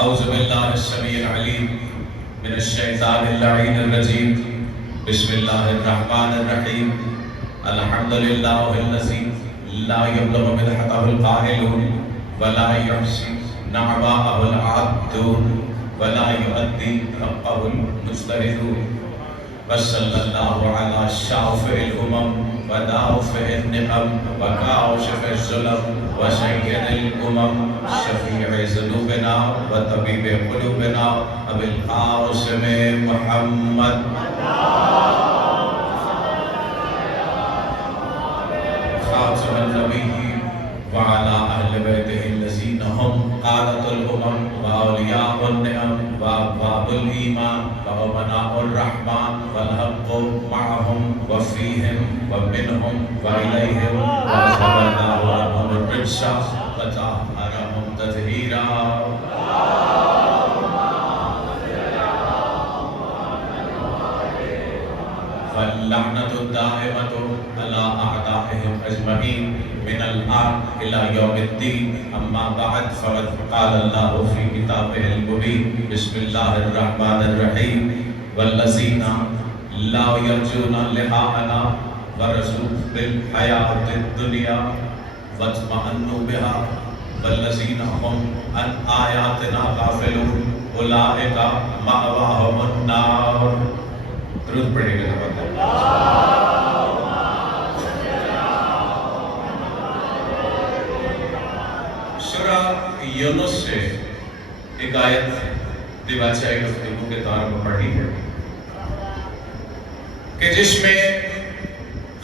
اعوذ باللہ السمیع العلیم من الشیطان اللعین الرجیم بسم اللہ الرحمن الرحیم الحمد للہ الذی لا یبلغ مدحتہ القائلون ولا یحصی نعماءہ العابدون ولا یؤدی حقہ المجتہدون وصلی اللہ علی شافع الامم ودافع النقم وکاشف الظلم وسید الامم شفیع ذنوبنا وطبیب قلوبنا ابی القاسم محمد خاتم النبیین وعلى اہل بیتہ الذین هم قادة الامم واولیاء النعم وابواب الایمان وامناء الرحمن والحق معهم وفیہم ومنهم والیہم وصحب اللہ عنہم الرجس وطہرہم تطہیرا. واللعنة الدائمة على أعدائهم أجمعين من الآن إلى يوم الدين. أما بعد فقد قال الله في كتابه المبين بسم الله الرحمن الرحيم والذين لا يرجون لقاءنا ورضوا بالحياة الدنيا واطمأنوا بها والذين هم عن آياتنا غافلون أولئك مأواهم النار. درود پڑھے گا. سورہ یونس سے ایک آیت دیباچائی گفتگو کے طور پر پڑھی ہے کہ جس میں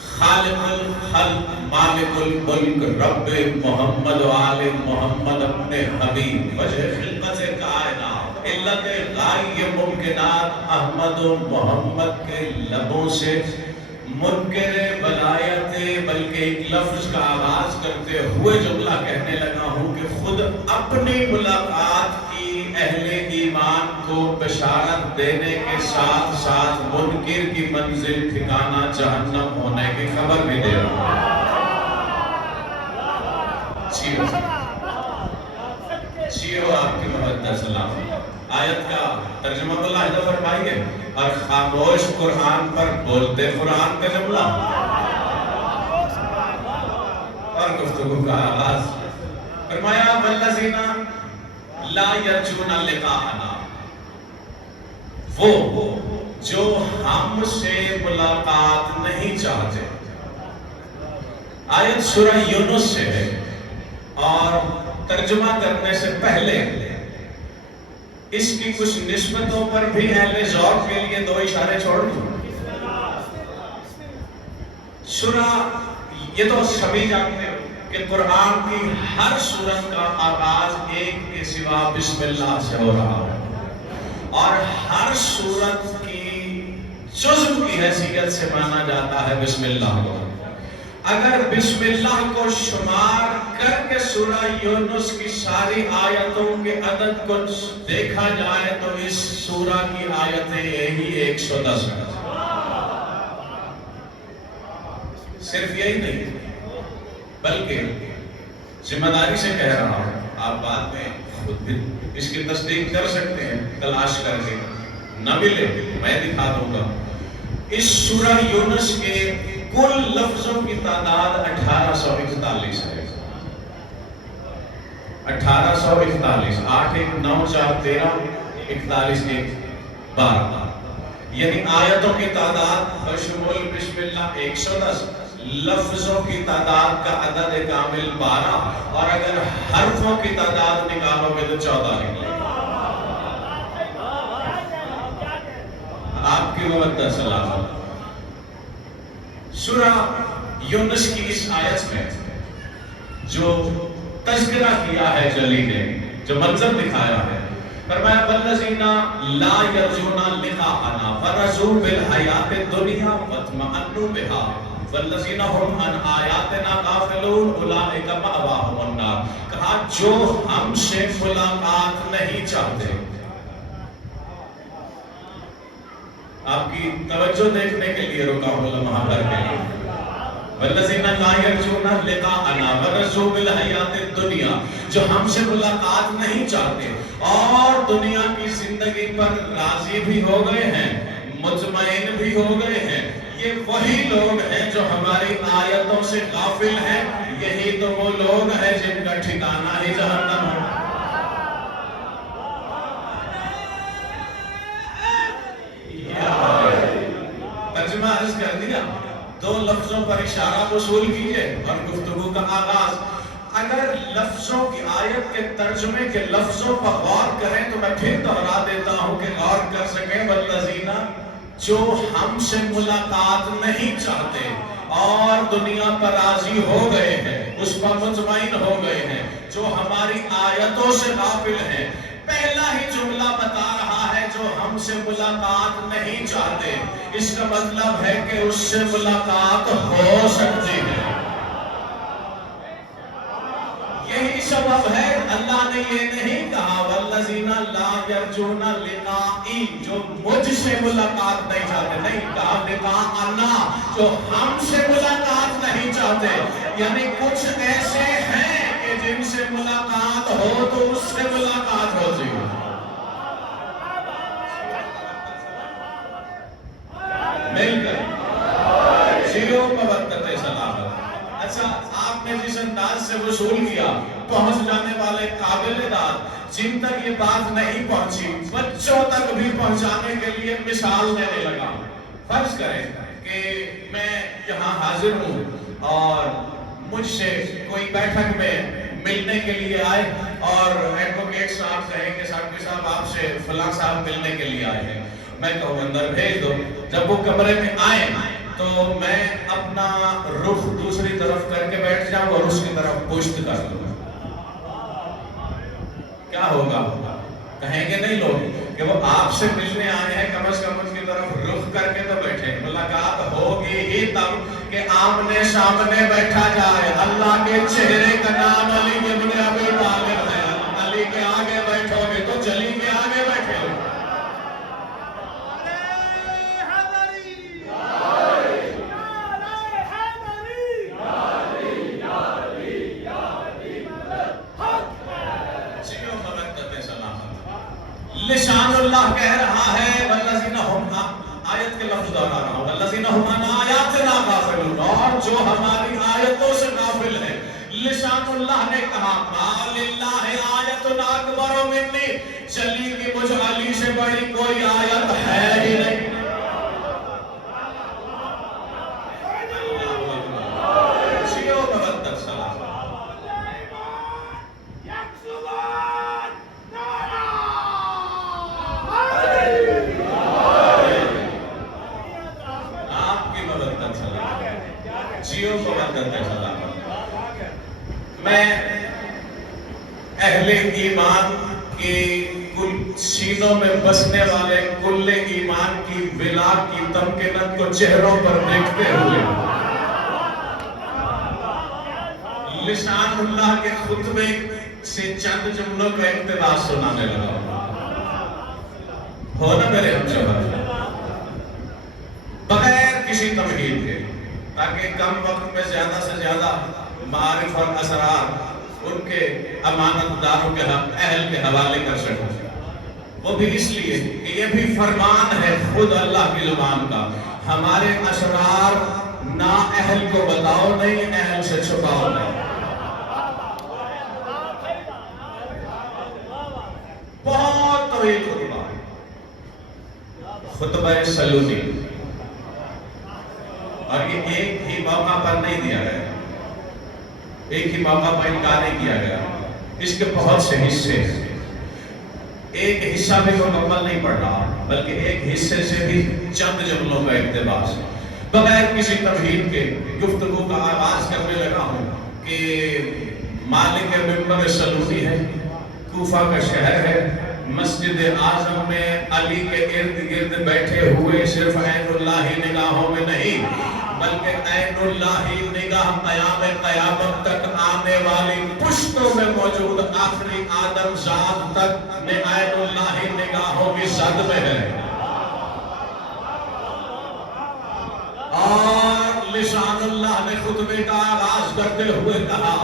خالق الخلق مالک الملک رب محمد و آل محمد اپنے حبیب وجہ خلقت کائنات علت غائی ممکنات احمد و محمد کے لبوں سے منکر ولایت بلکہ ایک لفظ کا آغاز کرتے ہوئے جملہ کہنے لگا ہوں کہ خود اپنی ملاقات کی اہل ایمان کو بشارت دینے کے ساتھ ساتھ منکر کی منزل ٹھکانہ جہنم ہونے کی خبر بھی دے رہا ہوں. چیو آپ کی محمد سلام. آیت کا ترجمہ اللہ علیہ فرمائیے اور خاموش قرآن پر بولتے قرآن کا جملہ اور گفتگو کا آغاز. فرمایا والذین لا یرجون لقاءنا، وہ جو ہم سے ملاقات نہیں چاہتے. آیت سورہ یونس سے ہے اور ترجمہ کرنے سے پہلے اس کی کچھ نسبتوں پر بھی اہل ذوق کے لیے دو اشارے چھوڑ دوں. سورہ یہ تو سبھی جانتے ہو کہ قرآن کی ہر سورت کا آغاز ایک کے سوا بسم اللہ سے ہو رہا ہے اور ہر سورت کی جزء کی حیثیت سے مانا جاتا ہے بسم اللہ کو. اگر بسم اللہ کو شمار کر کے سورہ یونس کی ساری آیتوں کے عدد کو دیکھا جائے تو اس سورہ کی آیتیں یہی 110 ہیں. صرف یہی نہیں بلکہ ذمہ داری سے کہہ رہا ہوں، آپ بعد میں خود بھی اس کی تصدیق کر سکتے ہیں تلاش کر کے، نہ ملے میں دکھا دوں گا. اس سورہ یونس کے کل لفظوں کی تعداد 1841 ہے. 1841 8 1 9 4 13 41 1 12 یعنی آیتوں کی تعداد بشمول بسم اللہ 110، لفظوں کی تعداد کا عدد کامل 12 اور اگر حرفوں کی تعداد نکالو گے تو 14 نکلے. آپ کی محمد سلام. سورہ یونس کی اس آیت میں جو تذکرہ کیا ہے جلی نے، جو منظر دکھایا ہے، فرمایا والذین لا یرجون لقاءنا ورضوا بالحیاۃ الدنیا واطمأنوا بها والذین هم عن آیاتنا غافلون اولئک مأواہم النار. کہا جو ہم سے ملاقات نہیں چاہتے. آپ کی توجہ دیکھنے کے لیے رکا ہوں لمحہ بھر کے لیے. والذین لا یرجون لقاءنا ورضوا بالحیات الدنیا، جو ہم سے ملاقات نہیں چاہتے اور دنیا کی زندگی پر راضی بھی ہو گئے ہیں، مطمئن بھی ہو گئے ہیں، یہ وہی لوگ ہیں جو ہماری آیتوں سے غافل ہیں، یہی تو وہ لوگ ہیں جن کا ٹھکانہ ہی جہنم ہے۔ ترجمہ عرض کر دیا، دو لفظوں پر اشارہ وصول کیجئے اور گفتگو کا آغاز۔ اگر لفظوں کی آیت کے ترجمے کے لفظوں پر غور کریں تو میں پھر دہرا دیتا ہوں کہ غور کر سکیں، والذین جو ہم سے ملاقات نہیں چاہتے اور دنیا پر راضی ہو گئے ہیں، اس پر مطمئن ہو گئے ہیں، جو ہماری آیتوں سے غافل ہیں۔ پہلا ہی جملہ بتا رہا ہے جو ہم سے ملاقات نہیں چاہتے، اس کا مطلب ہے کہ اس سے ملاقات ہو سکتی ہے۔ یہی سبب ہے اللہ نے یہ نہیں کہا والذین لا یرجون لقائی، جو مجھ سے ملاقات نہیں چاہتے، نہیں کہا لقاءنا، جو ہم سے ملاقات نہیں چاہتے، یعنی کچھ ایسے ہیں کہ جن سے ملاقات ہو تو اس سے ملاقات ہوتی ہے۔ مل کر جیو مودت صلاحت۔ اچھا، آپ نے جس انداز سے وصول کیا، پہنچ جانے والے قابل داد جن تک یہ بات نہیں پہنچی، بچوں تک بھی پہنچانے کے لیے مثال دینے لگا۔ فرض کریں کہ میں یہاں حاضر ہوں اور مجھ سے کوئی بیٹھک میں ملنے کے لیے آئے اور ایڈوکیٹ صاحب کہیں کہ صاحب آپ سے فلاں صاحب ملنے کے لیے آئے ہیں، میں کہوں اندر بھیج دو۔ جب وہ کمرے میں آئیں تو میں اپنا رخ دوسری طرف کر کے بیٹھ جاؤں اور اس کی طرف پشت کر دوں، کیا ہوگا؟ کہیں گے نہیں لوگ کہ وہ آپ سے ملنے آئے ہیں، کم از کم ان کی طرف رخ کر کے تو بیٹھے۔ ملاقات ہوگی ہی تب کہ آمنے سامنے بیٹھا جائے۔ اللہ کے چہرے کا نام علی ابن ابی طالب ہے، علی کے آگے بیٹھو گے تو جلی کے آگے بیٹھے ہو۔ لسان اللہ کہہ رہا ہے والذین ہم، آیت کے لفظ دہرا رہا ہوں، والذین ہم عن آیاتنا غافلون، اور جو ہماری آیتوں سے غافل ہیں۔ لسان اللہ نے کہا ما للہ آیت اکبر منی، چلی کی مجھ علی سے بڑی کوئی آیت ہے ہی نہیں۔ جیو مودت صلاح۔ میں اہل ایمان کے سینوں میں بسنے والے کل ایمان کی بلا کی تمکنت کو چہروں پر دیکھتے ہوئے لسان اللہ کے خطبے سے چند جملوں کا اقتباس سنانے لگا۔ ہو نا میرے ہم شہر، بغیر کسی تمہید کے، تاکہ کم وقت میں زیادہ سے زیادہ معارف اور اسرار ان کے امانت داروں کے اہل کے حوالے کر سکوں۔ وہ بھی اس لیے کہ یہ بھی فرمان ہے خود اللہ کی زبان کا، ہمارے اسرار نا اہل کو بتاؤ نہیں، اہل سے چھپاؤ نہیں۔ بہت طویل خطبہ سلوسی، اور یہ ایک ہی موقع پر نہیں دیا گیا، ایک ہی موقع پر انکار نہیں کیا گیا، اس کے بہت سے حصے ہیں۔ ایک حصہ بھی مکمل نہیں پڑھ رہا، بلکہ ایک حصے سے بھی چند جملوں کا اقتباس، بغیر کسی تمہید کے گفتگو کا آغاز کرنے لگا ہوں کہ مالک منبر سلوسی ہے، کوفہ کا شہر ہے، مسجد اعظم میں علی کے ارد گرد بیٹھے ہوئے صرف عین اللہ ہی نگاہوں میں نہیں، بلکہ عین اللہ ہی نگاہ قیام قیامت تک آنے والی پشتوں میں موجود آخری آدم ذات تک میں عین اللہ ہی نگاہوں کی زد میں ہے۔ اور لسان اللہ نے خطبے کا آغاز کرتے ہوئے کہا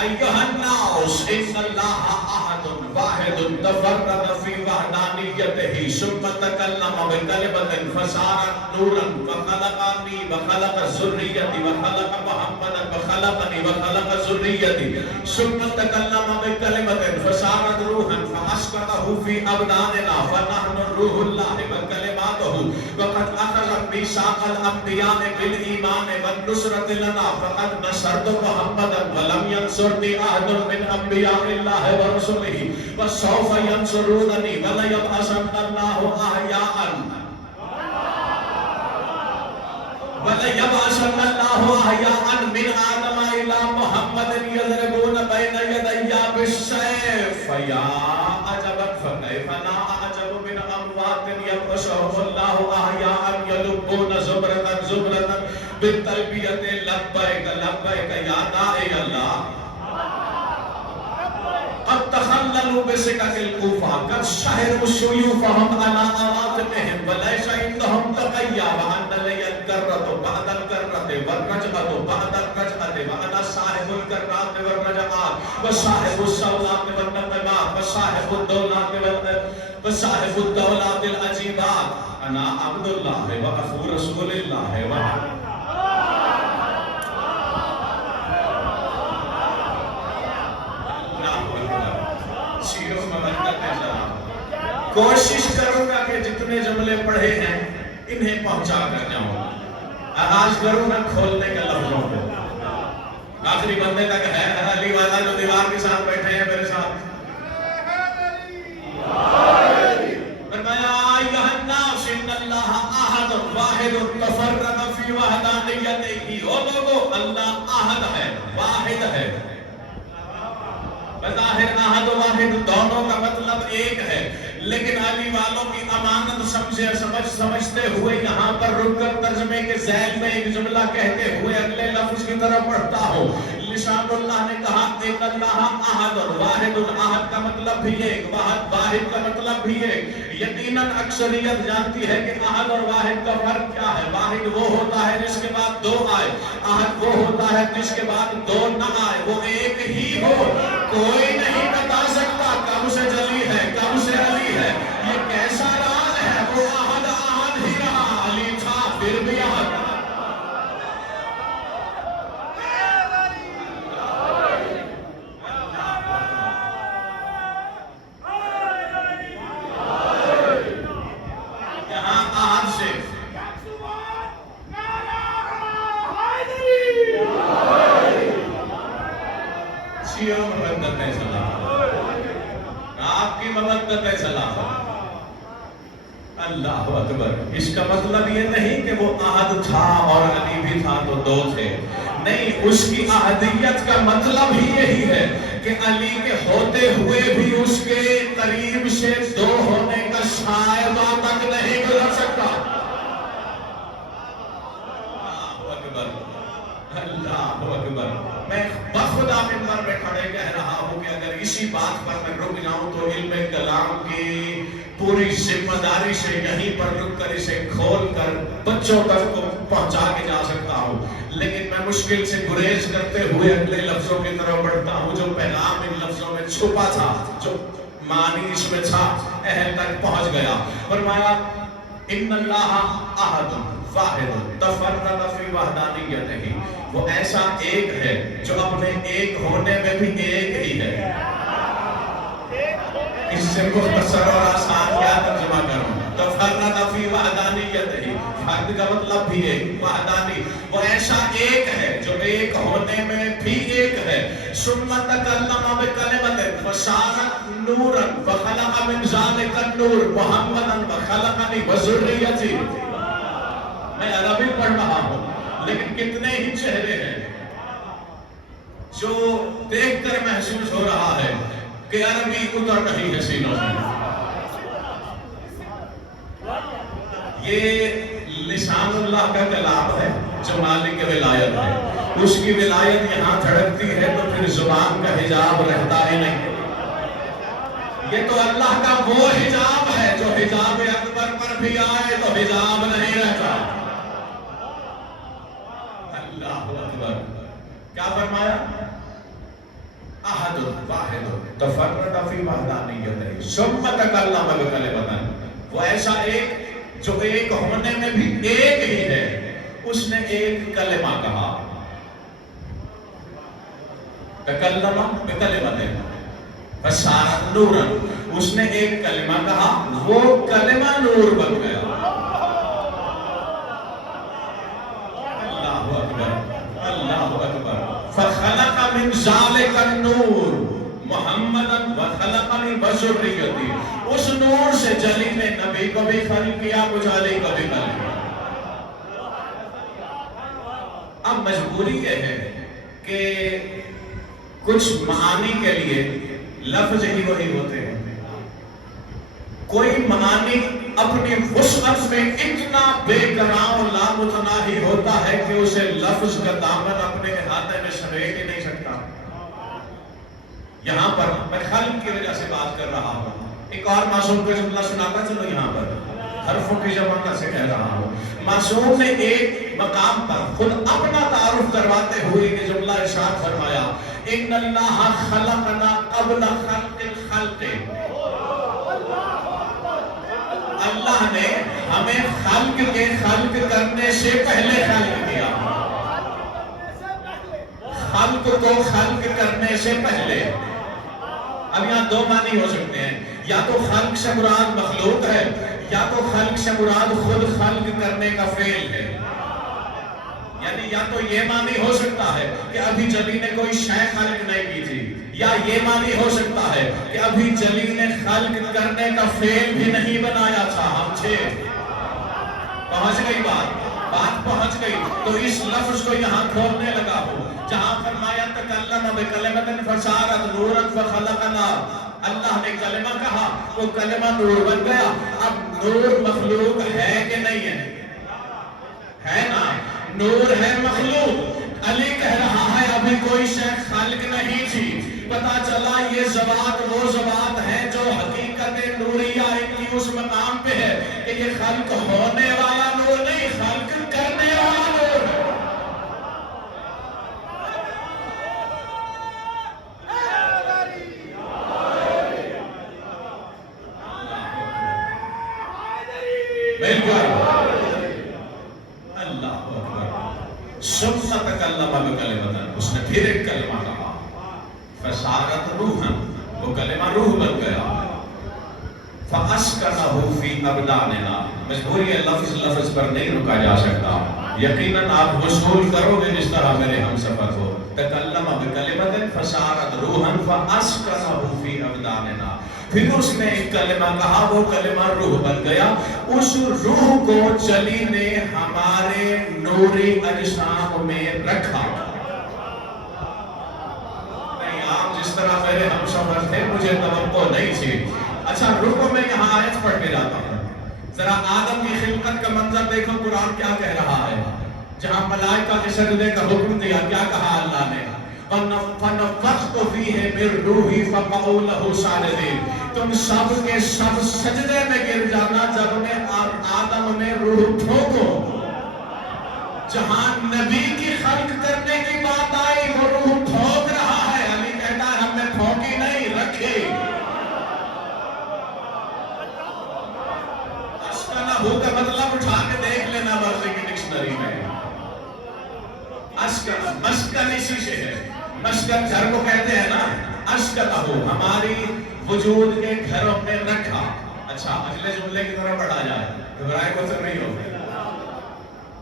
ایھا الناس ان اللہ احد واحد تفرد فی وحدانیتہ ثم تکلم بکلمۃ فصارت نورا وخلقنی وخلق ذریتی وخلق محمدا وخلقنی وخلق ذریتی ثم تکلم بکلمۃ فصارت روحا فاسقطہ فی ابداننا فنحن روح اللہ وکلماتہ وقد اخذ میثاق الانبیاء بالایمان والنصرۃ لنا فقد نصرت محمدا ولم ينصرني أحد من أنبياء الله ورسله وسوف ينصرونني وليبعثن الله أحياء وليبعثن الله أحياء من آدم إلى محمد يضربون بين يدي بالسيف فيا عجبا فكيف لا أعجب من أموات يبعثهم الله أحياء يلبون زمرة زمرة بالتلبية لبيك لبيك يا داعي الله قد تخللوا بسكك الكوفة قد شهروا سيوفهم على أراضيهم وليس عندهم تقيا وأن لي الكرة بعد الكرة والرجعة بعد الرجعة وأنا صاحب الكرات والرجعات وصاحب الصولات والنقمات وصاحب الدولات وصاحب الدولات العجيبات أنا عبد الله وأخو رسول الله کوشش کروں گا کہ جتنے جملے پڑھے ہیں انہیں پہنچا کر جاؤں آغاز کروں گا کھولنے کے لفظوں کو آخری بندے تک ہے علی والا جو دیوار کے ساتھ بیٹھے ہیں میرے ساتھ فرمایا ایھا الناس ان اللہ احد واحد تفرد فی وحدانیتہ او لوگو اللہ احد ہے واحد ہے بظاہر احد و واحد دونوں کا مطلب ایک ہے لیکن علی والوں کی امانت سمجھتے ہوئے یہاں پر رک کر ترجمے کے ذیل میں ایک جملہ کہتے ہوئے اگلے لفظ کی طرف پڑھتا ہوں لسان اللہ نے کہا ان اللہ احد اور واحد احد کا مطلب بھی ایک واحد کا مطلب بھی ایک یقیناً اکثریت جانتی ہے کہ احد اور واحد کا فرق کیا ہے واحد وہ ہوتا ہے جس کے بعد دو آئے احد وہ ہوتا ہے جس کے بعد دو نہ آئے وہ ایک ہی ہو کوئی نہیں بتا سکتا کب سے جلی ہے کب سے علی ہے یہ کیسا راز ہے وہ احد احد ہی رہا علی تھا پھر بھی احد آپ کی مبدت ہے سلام اللہ اکبر اس کا مطلب یہ نہیں کہ وہ احد تھا اور علی بھی تھا تو دو تھے نہیں اس کی احدیت کا مطلب ہی یہی ہے کہ علی کے ہوتے ہوئے بھی اس کے قریب سے دو ہونے کا شائبہ تک نہیں گزر سکتا اللہ اکبر میں بخدا منبر میں کھڑے کہہ رہا ہوں کہ اگر اسی بات پر میں رک جاؤں تو علم کلام کی پوری ذمہ داری سے یہیں پر رک کر اسے کھول کر بچوں تک کو پہنچا کے جا سکتا ہوں لیکن میں مشکل سے گریز کرتے ہوئے اگلے لفظوں کی طرف بڑھتا ہوں جو پیغام ان لفظوں میں چھپا تھا جو معنی اس میں تھا اہل تک پہنچ گیا فرمایا ان اللہ احد واحد تفرد فی وحدانیتہ وہ ایسا ایک ہے جو اپنے ایک ہونے میں بھی ایک ہی ہے اس سے مختصر اور آسان کیا ترجمہ کروں تفرد فی وحدانیتہ فرد کا مطلب بھی ایک وحدانی وہ ایسا ایک ہے جو ایک ہونے میں بھی ایک ہے ثم تکلم بکلمۃ فصارت نورا وخلق من ذلک النور محمدا وخلقنی وذریتی میں عربی پڑھ رہا ہوں لیکن کتنے ہی چہرے ہیں جو دیکھ کر محسوس ہو رہا ہے کہ عربی اتر رہی ہے سینوں میں یہ لسان اللہ کا کلام ہے جو مالک ولایت ہے اس کی ولایت یہاں دھڑکتی ہے تو پھر زبان کا حجاب رہتا ہی نہیں یہ تو اللہ کا وہ حجاب ہے جو حجاب اکبر پر بھی آئے تو حجاب نہیں رہتا تفرد فی وحدانیتہ ثم تکلم بکلمۃ، وہ ایسا ایک جو ایک ہونے میں بھی ایک ہی ہے، اس نے ایک کلمہ کہا، تکلم بکلمۃ فصار نورا، اس نے ایک کلمہ کہا، وہ کلمہ نور بن گیا۔ اللہ اکبر، اللہ اکبر۔ فخلق من ذلک النور محمدا وخلق من بشریتی، اس نور سے جلی نے نبی کو بھی خلق کیا، کچھ علی کو بھی خلق کیا۔ اب مجبوری یہ ہے کہ کچھ معانی کے لیے لفظ ہی وہی ہوتے ہیں، کوئی معانی اپنی وسعت میں اتنا بے گراں لامتناہی ہوتا ہے کہ اسے لفظ کا دامن اپنے احاطے میں سمیٹ ہی نہیں سکتا۔ یہاں پر میں خلق کی وجہ سے بات کر رہا ہوں، ایک اور معصوم کو جملہ سناتا چلو، یہاں پر حرفوں کی جمع سے کہہ رہا ہوں۔ معصوم نے ایک مقام پر خود اپنا تعارف کرواتے ہوئے یہ جملہ ارشاد فرمایا، ان اللہ خلقنا قبل خلق الخلق، اللہ نے ہمیں خلق کے خلق کرنے سے پہلے خلق کیا، خلق کو خلق کرنے سے پہلے۔ اب یہاں دو معنی ہو سکتے ہیں، یا تو خلق سے مراد مخلوق ہے، یا تو خلق سے مراد خود خلق کرنے کا فعل ہے۔ یعنی یا تو یہ معنی ہو سکتا ہے کہ ابھی جلی نے کوئی شے خلق نہیں کی تھی، یا یہ معنی ہو سکتا ہے کہ ابھی جلی نے خلق کرنے کا فعل بھی نہیں بنایا تھا۔ ہم تھے، پہنچ گئی بات پہنچ گئی، تو اس لفظ کو یہاں کھولنے لگا ہو جہاں فرمایا تکلم بکلمۃ فصارت نورا فخلقنا، اللہ نے کلمہ کہا، وہ کلمہ نور بن گیا۔ اب نور مخلوق ہے کہ نہیں ہے؟ ہے نا، نور ہے مخلوق۔ علی کہہ رہا ہے ابھی کوئی شے خالق نہیں تھی، پتا چلا یہ ذوات وہ ذوات ہے جو حقیقت نوریہ ان کی اس مقام پہ ہے کہ یہ خلق ہونے والا نور نہیں، خلق کرنے والا نور ہے۔ ثم تکلم بکلمۃ، اس نے پھر ایک کلمہ کہا، فصارت روحا، وہ کلمہ روح بن گیا، فاسکنہ فی ابداننا، مجبوری ہے لفظ پر نہیں رکا جا سکتا، یقیناً آپ وصول کرو گے جس طرح میرے ہم سفر ہو۔ تکلم بکلمۃ فصارت روحا فاسکنہ فی ابداننا، پھر اس نے ایک کلمہ کہا، وہ کلمہ روح بن گیا، اس روح کو جلی نے ہمارے نوری اجسام میں رکھا۔ نہیں، آپ جس طرح میرے ہم سفر تھے مجھے توقع نہیں تھی۔ اچھا رکو، میں یہاں آیت پڑھ کے جاتا ہوں، ذرا آدم کی خلقت کا منظر دیکھو، قرآن کیا کہہ رہا ہے۔ جہاں ملائکہ کے سجدے کا حکم دیا، کیا کہا اللہ نے؟ فَنَفَخْتُ فِيهِ مِن رُوحِي فَقَعُوا لَهُ سَاجِدِينَ، تم سب کے سب سجدے میں گر جانا جب میں آدم میں روح پھونکو۔ جہاں نبی کی خلق کرنے کی بات آئی وہ روح پھونک رہا ہے، علی کہتا ہے ہم نے پھونکی نہیں، رکھی۔ اسکنہ کا مطلب اٹھا کے دیکھ لینا ورزی کی ڈکشنری میں۔ اسکنہ، مسکن اسی سے ہے، مسکن گھر کو کہتے ہیں نا، اسکنہ ہماری وجود کے گھروں میں رکھا۔ اچھا اگلے جملے کی طرف بڑھا جائے، گھبرائے کو تو نہیں ہو۔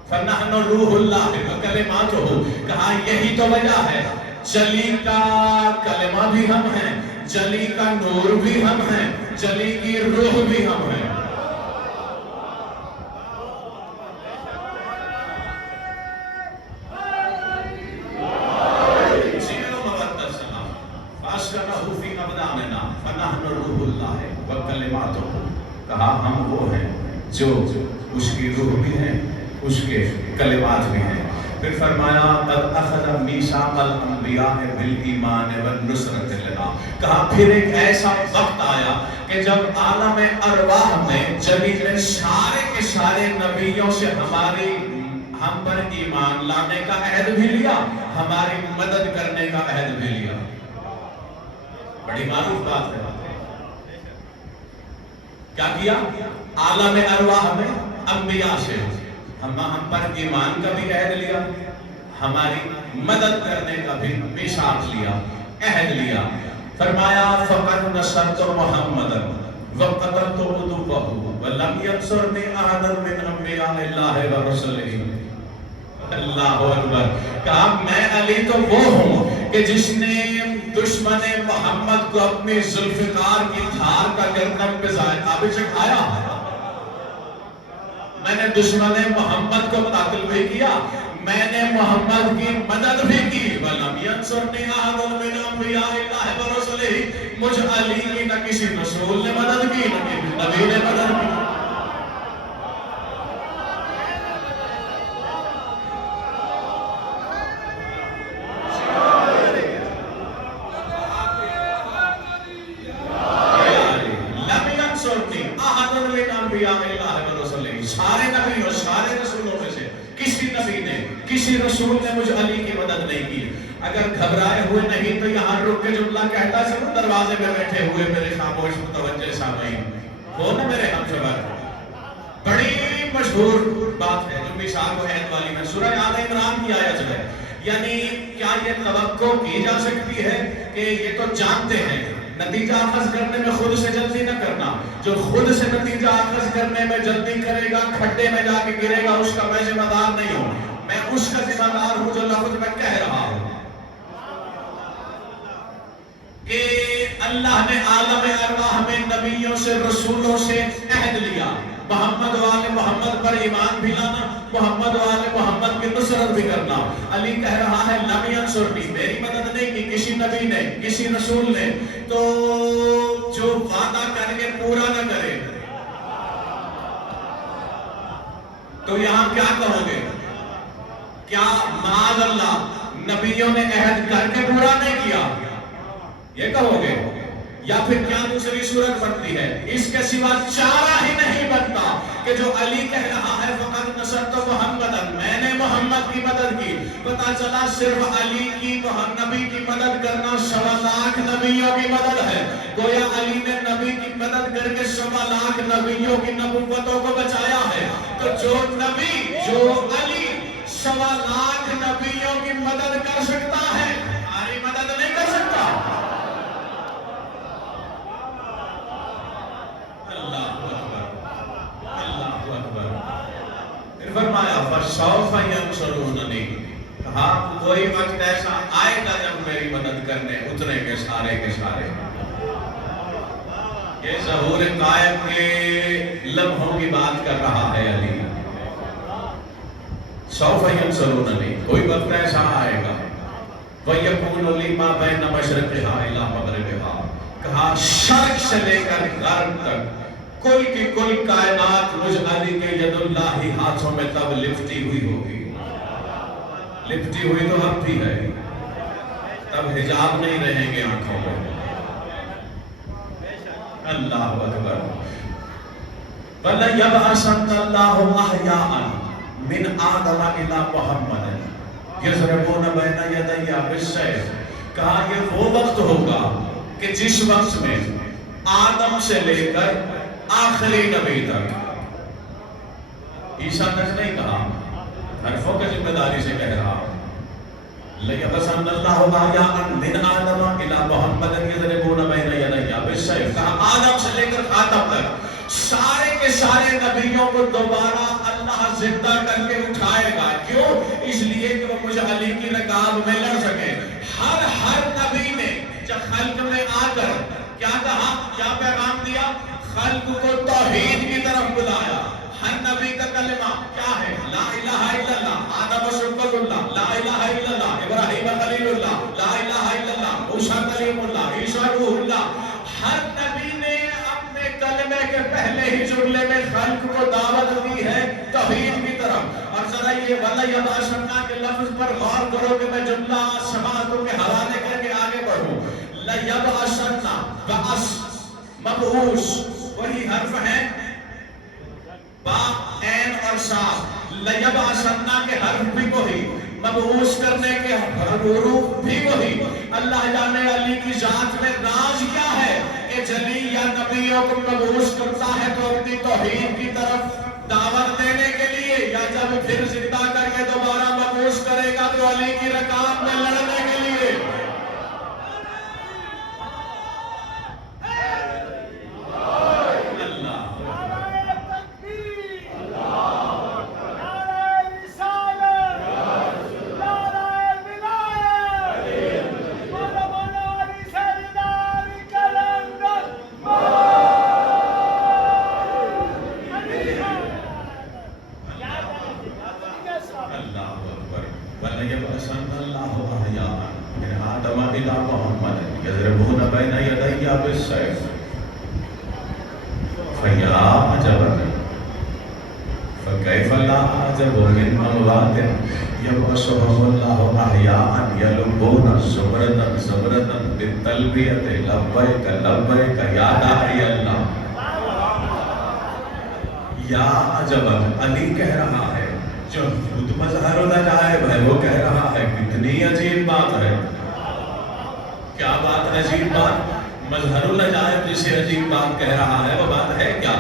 فَنَحْنُ رُوحُ اللَّهِ وَكَلِمَاتُهُ، کہا یہی تو وجہ ہے، جلی کا کلمہ بھی ہم ہیں، جلی کا نور بھی ہم ہیں، جلی کی روح بھی ہم ہیں۔ کہا ہم وہ ہیں جو اس کی روح بھی ہیں، اس کے کلمات بھی ہیں۔ پھر فرمایا قد اخذ میثاق الانبیاء بالایمان والنصرۃ لنا، کہا پھر ایک ایسا وقت آیا کہ جب عالم ارواح میں جلی نے سارے کے سارے نبیوں سے ہم پر ایمان لانے کا عہد بھی لیا، ہماری مدد کرنے کا عہد بھی لیا۔ بڑی معروف بات ہے. کیا کیا؟ عالم ارواح میں انبیاء سے ہم پر ایمان کا بھی عہد لیا، ہماری مدد کرنے کا بھی میثاق لیا، عہد لیا. فرمایا فقد نصرت محمدا وقتلت عدوه ولم ينصرني احد من انبیاء اللہ ورسلہ. اللہ اکبر. کہا میں علی تو وہ ہوں کہ جس نے دشمن محمد کو اپنی ذوالفقار کی دھار کا گردن پہ ثابت چکھایا. میں نے دشمن محمد کو قتل بھی کیا، میں نے محمد کی مدد بھی کی. وَلَمْ يَنْصُرْنِي أَحَدٌ مِّنْ أَنْبِيَاءِ اللَّهِ وَرُسُلِهِ. مجھ علی کی نہ کسی رسول نے مدد کی، نہ کسی نبی نے مدد کی. سارے نبیوں سارے رسولوں میں سے کسی نبی نے کسی رسول نے مجھ علی کی مدد نہیں کی. اگر گھبرائے ہوئے نہیں تو یہاں رک کے جملہ کہتا سنو دروازے میں بیٹھے ہوئے میرے خاموش متوجہ سامعین وہ نا میرے ہم سفر. بڑی مشہور بات ہے جو میثاق و عہد والی میں سورہ آل عمران کی آیت ہے. یعنی کیا یہ توقع کی جا سکتی ہے کہ یہ تو جانتے ہیں نتیجہ اخذ کرنے میں خود سے جلدی نہ کرنا. جو خود سے نتیجہ اخذ کرنے میں جلدی کرے گا کھڈے میں جا کے گرے گا، اس کا میں ذمہ دار نہیں ہوں. میں اس کا ذمہ دار ہوں جو لفظ میں کہہ رہا ہوں کہ اللہ نے عالم ارواح میں نبیوں سے رسولوں سے عہد لیا محمد والے محمد پر ایمان بھی لانا، محمد والے محمد کی نصرت بھی کرنا. علی کہہ رہا ہے لم ینصرنی، میری مدد نہیں کی کسی نبی نے کسی رسول نے. تو جو وعدہ کر کے پورا نہ کرے تو یہاں کیا کہو گے؟ کیا معاذ اللہ نبیوں نے عہد کر کے پورا نہیں کیا یہ کہو گے؟ یا پھر کیا دوسری صورت بنتی ہے؟ اس کے سوا چارہ ہی نہیں بنتا کہ جو علی کہہ رہا ہے فقط نصرت محمدا، میں نے محمد کی مدد کی. پتا چلا صرف علی کی نبی کی مدد کرنا 1.25 لاکھ نبیوں کی مدد ہے. گویا علی نے نبی کی مدد کر کے 1.25 لاکھ نبیوں کی نبوتوں کو بچایا ہے. تو جو علی 1.25 لاکھ نبیوں کی مدد کر سکتا ہے ہماری مدد نہیں کر سکتا. فرمایا فَسَوْفَ يَنْصُرُونَنِي. کہا کوئی وقت ایسا آئے گا جب میری مدد کرنے اتریں گے سارے کے سارے. یہ ظہور قائم کے لمحوں کی بات کر رہا ہے علی. سَوْفَ يَنْصُرُونَنِي، کوئی وقت ایسا آئے گا وَيَكُونُ لِي مَا بَيْنَ مَشْرِقِهَا إِلَى مَغْرِبِهَا. کہا شرق سے لے کر غرب تک کل کی کل کائنات مجھ علی کے ید اللہ ہاتھوں میں تب لپٹی ہوئی ہوگی. لپٹی ہوئی تو اب بھی ہے، تب حجاب نہیں رہیں گے آنکھوں میں. اللہ اکبر. وَلَيَبْعَثَنَّ اللَّهُ أَحْيَاءً مِنْ آدَمَ إِلَى مُحَمَّدٍ يَضْرِبُونَ بَيْنَ يَدَيْهِ بِالسَّيْفِ. کہا یہ وہ وقت ہوگا کہ جس وقت میں آدم سے لے کر آخری نبی تک، عیسیٰ تک نہیں کہا، حرفوں کی ذمہ داری سے کہہ رہا لَيَبْعَثَنَّ اللَّهُ أَحْيَاءً مِنْ آدَمَ إِلَى مُحَمَّدٍ يَضْرِبُونَ بَيْنَ يَدَيْهِ بِالسَّيْفِ. کہا آدم سے لے کر آدم تک سارے کے سارے نبیوں کو دوبارہ اللہ زندہ کر کے اٹھائے گا. کیوں؟ اس لیے کہ وہ مجھ علی کی رکاب میں لڑ سکے. ہر نبی نے جب خلق میں آ کر کیا کہا، کیا پیغام دیا؟ خلق کو توحید کی طرف بلایا. ہر نبی کا کلمہ کیا ہے؟ لا الہ الا اللہ. آدم صفوت اللہ، لا الہ الا اللہ. ابراہیم خلیل اللہ، لا الہ الا اللہ. موسیٰ کلیم اللہ، عیسیٰ روح اللہ. ہر نبی نے اپنے کلمے کے پہلے ہی جملے میں خلق کو دعوت دی ہے توحید کی طرف. اور ذرا یہ وَلَيَبْعَثَنَّ کے لفظ پر غور کرو کہ میں جملہ سماعتوں کے حوالے کر کے آگے بڑھوں. لَيَبْعَثَنَّ بَعَث مبعوث وہی حرف ہے با عین اور صاد. لَيَبْعَثَنَّ کے حرف بھی وہی. مبعوث کرنے کے حروف بھی وہی. اللہ جانے علی کی ذات میں راز کیا ہے کہ جلی یا نبیوں کو مبعوث کرتا ہے تو اپنی توحید کی طرف دعوت دینے کے لیے، یا جب پھر زندہ کر کے دوبارہ مبعوث کرے گا تو علی کی رکاب میں لڑنے کے لیے. فكيف لا أعجب من أموات يبعثهم الله أحياء يلبون زمرة زمرة بالتلبية لبيك لبيك يا داعي الله. یا عجبا، علی کہہ رہا ہے، جو خود مظہر العجائب ہے وہ کہہ رہا ہے کتنی عجیب بات ہے. کیا بات عجیب بات؟ مظہر العجائب جسے عجیب بات کہہ رہا ہے وہ بات ہے کیا؟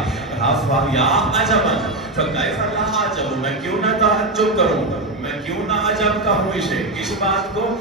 یا عجبا فکیف لا اعجب، میں کیوں نہ تعجب کروں، میں کیوں نہ عجب کہوں اسے، کس بات کو؟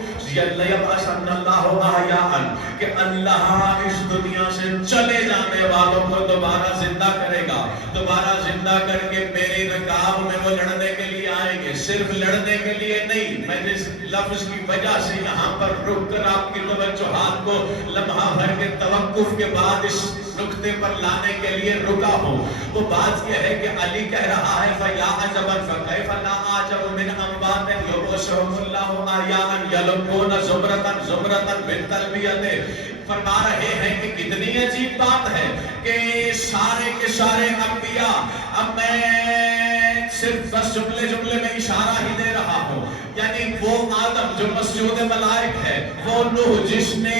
لیبعثن اللہ احیاء، کہ اللہ اس دنیا سے چلے جانے والوں کو دوبارہ زندہ کرے گا، دوبارہ زندہ کر کے میری رکاب میں وہ لڑنے کے لیے آئیں گے. صرف لڑنے کے لیے نہیں، میں جس لفظ کی وجہ سے یہاں پر رک کر آپ کی توجہات کو لمحہ بھر کے توقف کے بعد اس نقطے پر لانے کے لیے رکا ہوں، وہ بات یہ ہے کہ علی کہہ رہا ہے فَيَا عَجَبًا فَكَيْفَ لَا أَعْجَبُ مِنْ أَمْوَاتٍ يُبْعَثُهُمُ اللَّهُ أَحْيَاءً يَلُبُّونَ زُمْرَةً زُمْرَةً بِالتَّلْبِيَةِ. فرما رہے ہیں کہ کتنی عجیب بات ہے کہ سارے کے سارے انبیاء، اب میں صرف بس جملے جملے میں اشارہ ہی دے رہا ہوں، یعنی وہ آدم جو مسجود ملائک ہے، وہ نوح جس نے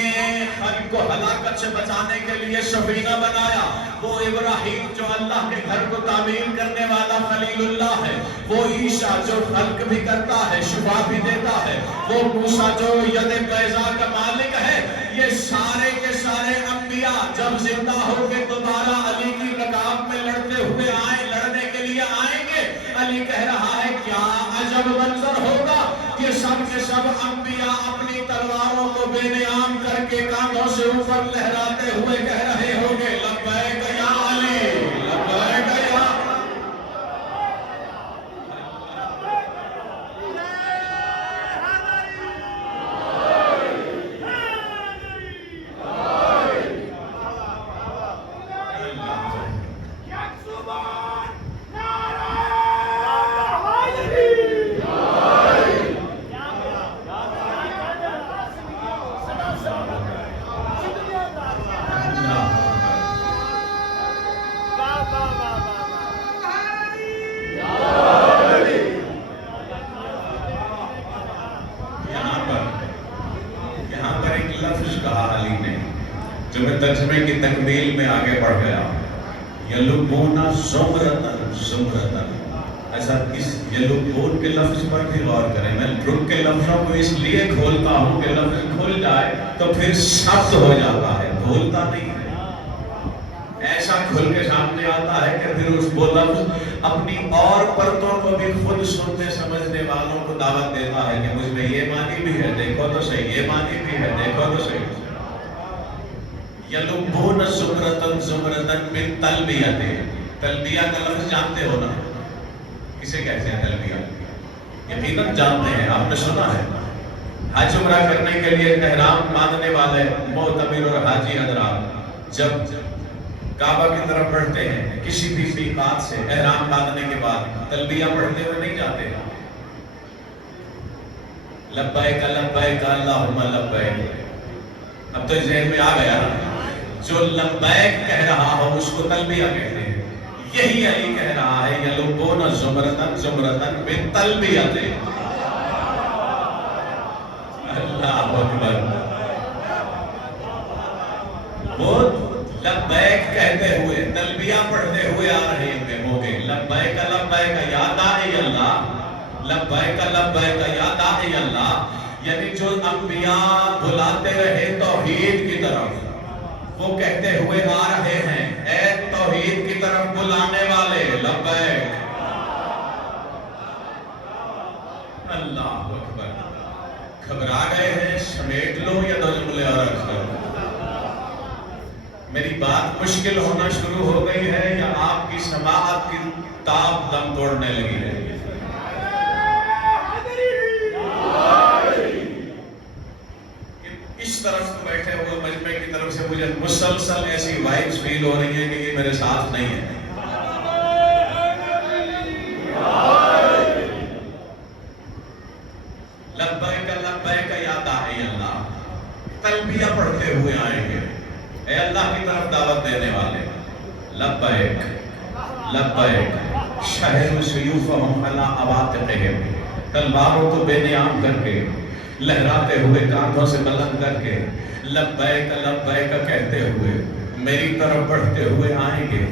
خلق کو ہلاکت سے بچانے کے لیے سفینہ بنایا، وہ ابراہیم جو اللہ کے گھر کو تعمیر کرنے والا خلیل اللہ ہے، وہ عیسیٰ جو خلق بھی کرتا ہے، شفا بھی دیتا ہے، وہ موسیٰ جو ید بیضا کا مالک ہے. یہ سارے کے سارے انبیاء جب زندہ ہو کے دوبارہ علی کی رکاب میں لڑتے ہوئے آئیں، لڑنے کے لیے آئیں گے. علی کہہ رہا ہے کیا عجب منظر ہوگا کہ سب کے سب انبیاء اپنی تلواروں کو بے نیام کر کے کاندھوں سے اوپر لہراتے ہوئے کہہ رہے ہوں گے لبیک یا علی، لبیک یا. جو میں ترجمے کی تکمیل میں آگے بڑھ گیا، یلبون زمرتن زمرتن، ایسا اس یلبون کے لفظ پر بھی غور کریں. میں رک کے لفظوں کو اس لیے کھولتا ہوں کہ لفظ کھل جائے تو پھر سخت ہو جاتا ہے، کھولتا نہیں ہے، ایسا کھل کے سامنے آتا ہے کہ پھر اس وہ لفظ اپنی اور پرتوں کو بھی خود سننے سمجھنے والوں کو دعوت دیتا ہے کہ مجھ میں یہ معنی بھی ہے، دیکھو تو صحیح، یہ معنی بھی ہے، دیکھو تو صحیح. یلبون زمرتن زمرتن بالتلبیۃ، تلبیہ کا لفظ جانتے ہو نا، کسے کہتے ہیں تلبیہ؟ یقیناً جانتے ہیں، آپ نے سنا ہے. حج عمرہ کرنے کے لیے احرام باندھنے والے معتمر اور حاجی حضرات جب کعبہ کی طرف بڑھتے ہیں کسی بھی میقات سے احرام باندھنے کے بعد تلبیہ پڑھتے ہوئے نہیں جاتے. لبیک لبیک اللہم لبیک، اب تو ذہن میں آ گیا نا، جو لبیک کہہ رہا ہو اس کو تلبیہ کہتے ہیں. یہی علی کہہ رہا ہے یلبون زمرتن زمرتن بالتلبیۃ. اللہ اکبر. وہ لبیک کہتے ہوئے تلبیہ پڑھتے ہوئے آ رہے ہوں گے، لبیک لبیک یا داعی اللہ، لبیک لبیک یا داعی اللہ، یعنی جو انبیاء بلاتے رہے توحید کی طرف، وہ کہتے ہوئے آ رہے ہیں اے توحید کی طرف بلانے والے لبیک۔ اللہ اکبر، گھبرا گئے ہیں؟ سمیٹ لو یا دو جملے اور رکھ لو؟ میری بات مشکل ہونا شروع ہو گئی ہے یا آپ کی سماعت کی تاب دم توڑنے لگی ہے؟ اس طرف بیٹھے ہوئے مجمع کی طرف سے مجھے مسلسل ایسی وائبس فیل ہو رہی ہے کہ یہ میرے ساتھ نہیں ہے۔ لبیک لبیک یا داعی اللہ، تلبیہ پڑھتے ہوئے آئیں گے اے اللہ کی طرف دعوت دینے والے۔ لبیک لبیک شہر سیوفہم علی عواتقہم، تلواروں کو بے نیام کر کے، لہراتے ہوئے کاندھوں سے بلند کر کے، لبیک لبیک کہتے ہوئے میری طرف بڑھتے ہوئے آئیں گے۔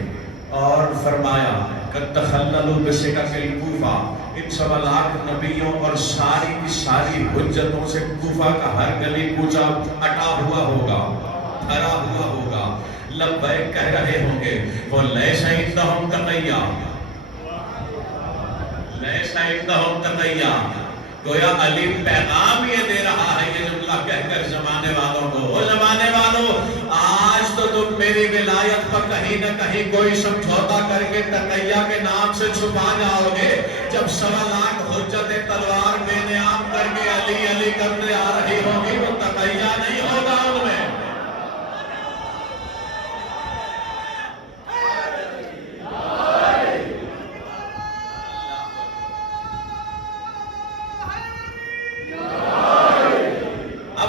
اور فرمایا قد تخللوا بسکک الکوفہ، ان 1.25 نبیوں اور ساری کی ساری حجتوں سے کوفہ کا ہر گلی کوچہ اٹا ہوا ہوگا، بھرا ہوا ہوگا۔ لبیک کہہ رہے ہوں گے، وہ لیس عندہم تقیہ، لیس عندہم تقیہ، گویا علی پیغام یہ دے رہا ہے یہ جملہ کہہ کر زمانے والوں کو، وہ زمانے والوں آج تو تم میری ولایت پر کہیں نہ کہیں کوئی سمجھوتا کر کے تقیہ کے نام سے چھپا جاؤ گے، جب 1.25 حجتیں تلوار بے نیام کر کے علی علی کرتے آ رہی ہوگی، وہ تقیہ نہیں ہوگا ان میں۔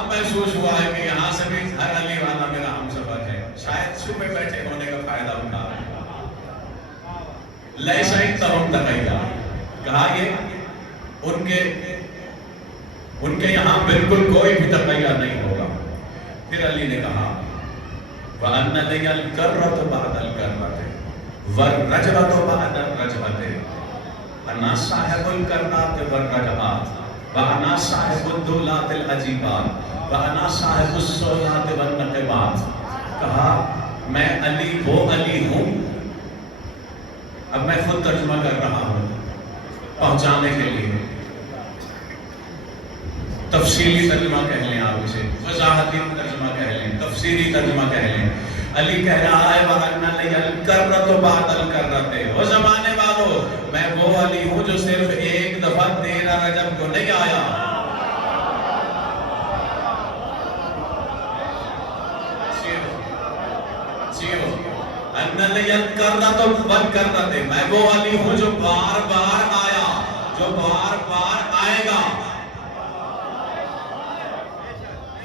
محسوس ہوا ہے کہ یہاں سے بھی ہر علی والا میرا ہم سفر ہے، شاید صبح بیٹھے ہونے کا فائدہ اٹھا رہے ہیں۔ لیس عندہم تقیہ، کہا یہ ان کے یہاں بالکل کوئی بھی تقیہ نہیں ہوگا۔ پھر علی نے کہا وَأَنَّ لِيَ الْكَرَّةُ بَعْدَ الْكَرَّةِ وَالرَّجْعَةُ بَعْدَ الرَّجْعَةِ أَنَا صَاحِبُ الْكَرَّةِ وَالرَّجْعَةِ وَأَنَا صَاحِبُ الدُّولَاتِ الْعَجِيبَاتِ وَأَنَا صَاحِبُ السُّولَاتِ وَالنَّقِبَاتِ، کہا میں علی وہ علی ہوں۔ اب میں خود ترجمہ کر رہا ہوں پہنچانے کے لیے، تفصیلی ترجمہ کہہ لیں آپ اسے، وضاحتی ترجمہ کہہ لیں، تفسیری ترجمہ کہہ لیں۔ علی کہہ رہا ہے وَأَنَّ لِيَ الْكَرَّةُ بَعْدَ الْكَرَّةِ، وہ زمانے والوں میں وہ علی ہوں جو صرف ایک دفعہ 13 رجب کو نہیں آیا۔ أَنَّ لِيَ الْكَرَّةُ وَالْكَرَّةِ، میں وہ علی ہوں جو بار بار آیا، جو بار بار آئے گا۔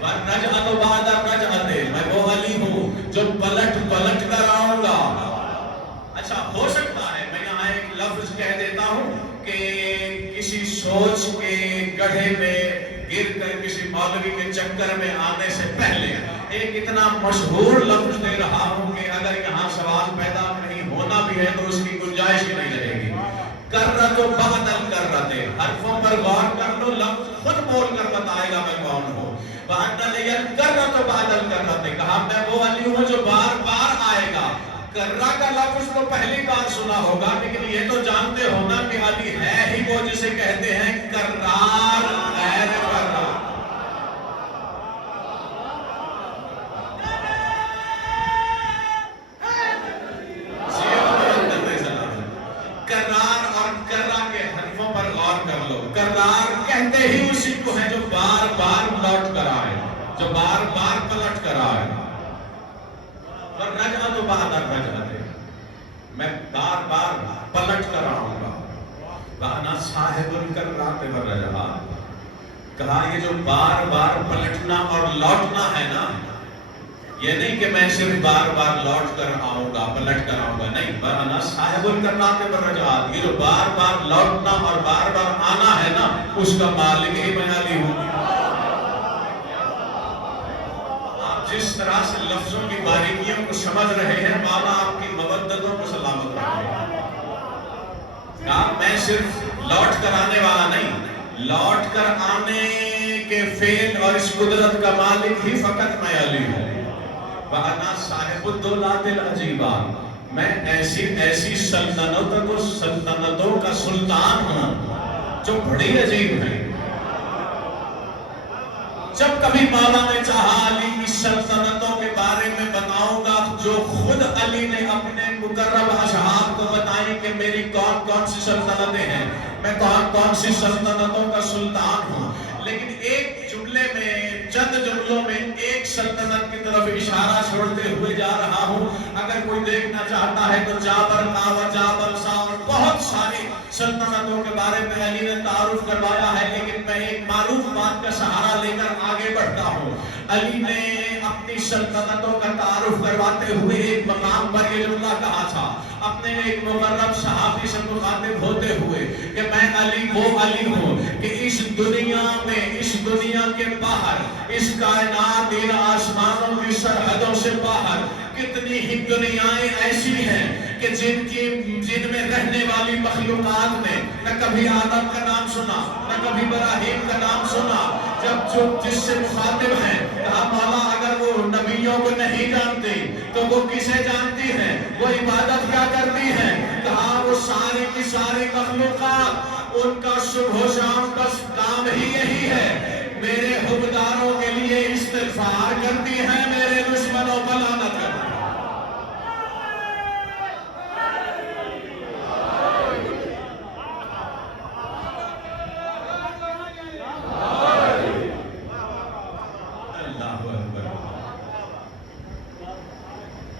وَالرَّجْعَةُ بَعْدَ الرَّجْعَةِ، میں وہ علی ہوں جو پلٹ پلٹ کر آؤں گا۔ اچھا ہو سکتا ہے میں یہاں ایک لفظ کہہ دیتا ہوں کہ کسی سوچ کے گڑھے میں گر کر کسی مولوی کے چکر میں آنے سے پہلے ایک اتنا مشہور لفظ دے رہا ہوں کہ اگر یہاں سوال پیدا نہیں ہونا بھی ہے تو اس کی گنجائش ہی نہیں رہے گی۔ کررت و بعد الکررت، حرفوں پر غور کر لو، لفظ خود بول کر بتائے گا میں کون ہوں۔ وَأَنَّ لِيَ الْكَرَّةُ بَعْدَ الْكَرَّةِ، کہا میں وہ علی ہوں جو بار بار آئے گا۔ کرہ کا لفظ تو پہلی بار سنا ہوگا، لیکن یہ تو جانتے ہو نا کہ علی ہے ہی وہ جسے کہتے ہیں کرار غیر کرار۔ کرار اور کرہ کے حرفوں پر غور کر لو۔ کرار کہتے ہی اسی کو ہے جو بار بار لوٹ کر آئے، جو بار بار پلٹ کر آئے۔ وَالرَّجْعَةُ بَعْدَ الرَّجْعَةِ، میں بار بار پلٹ کر آؤں گا۔ وَأَنَا صَاحِبُ الْكَرَّةِ وَالرَّجْعَةِ، کہا یہ جو بار بار پلٹنا اور لوٹنا ہے نا، یہ نہیں کہ میں صرف بار بار لوٹ کر آؤں گا، پلٹ کر آؤں گا، نہیں۔ وَأَنَا صَاحِبُ الْكَرَّةِ وَالرَّجْعَةِ، یہ جو بار بار لوٹنا اور بار بار آنا ہے نا، اس کا مالک ہی میں علی ہوں۔ جس طرح سے لفظوں کی باریکیوں کو سمجھ رہے ہیں، مولا آپ کی مودتوں کو سلامت رکھے۔ میں صرف لوٹ کر آنے والا نہیں، لوٹ کر آنے کے فعل اور اس قدرت کا مالک ہی فقط میں علی ہوں۔ وَأَنَا صَاحِبُ الدَّوْلَاتِ الْعَجِيبَاتِ، میں ایسی سلطنتوں کا سلطان ہوں جو بڑی عجیب ہیں۔ جب کبھی مولا نے چاہا علی کی سلطنتوں کے بارے میں بتاؤں گا جو خود علی نے اپنے مقرب اصحاب کو بتائیں کہ میری کون کون سی سلطنتیں ہیں، میں کون کون سی سلطنتوں کا سلطان ہوں، لیکن ایک جملے میں، چند جملوں میں ایک سلطنت کی طرف اشارہ چھوڑتے ہوئے جا رہا ہوں۔ اگر کوئی دیکھنا چاہتا ہے تو جابر کا و جابر سا اور بہت ساری سلطنتوں کے بارے میں علی نے تعارف کروایا ہے، لیکن میں ایک معروف بات کا سہارا لے کر آگے بڑھتا ہوں۔ علی نے اپنی سلطنتوں کا تعارف کرواتے ہوئے ایک مقام پر یہ جملہ کہا تھا، اپنے ایک مقرب صحابی سے مخاطب ہوتے ہوئے کہ میں علی وہ علی ہوں کہ اس دنیا میں، اس دنیا کے باہر، اس کائنات، ان آسمانوں کی سرحدوں سے باہر کتنی ہی دنیایں ایسی ہیں کہ جن میں رہنے والی مخلوقات نے نہ کبھی آدم کا نام سنا، نہ کبھی ابراہیم کا نام سنا۔ جب جس سے مخاطب ہیں کہا مولا اگر وہ نبیوں کو نہیں جانتی تو وہ کسے جانتی ہیں، وہ عبادت کیا کرتی ہیں؟ کہا وہ ساری کی ساری مخلوقات، ان کا صبح و شام بس کام ہی یہی ہے، میرے حکمداروں کے لیے استغفار کرتی ہیں، میرے دشمنوں پر لعنت کرتی ہیں۔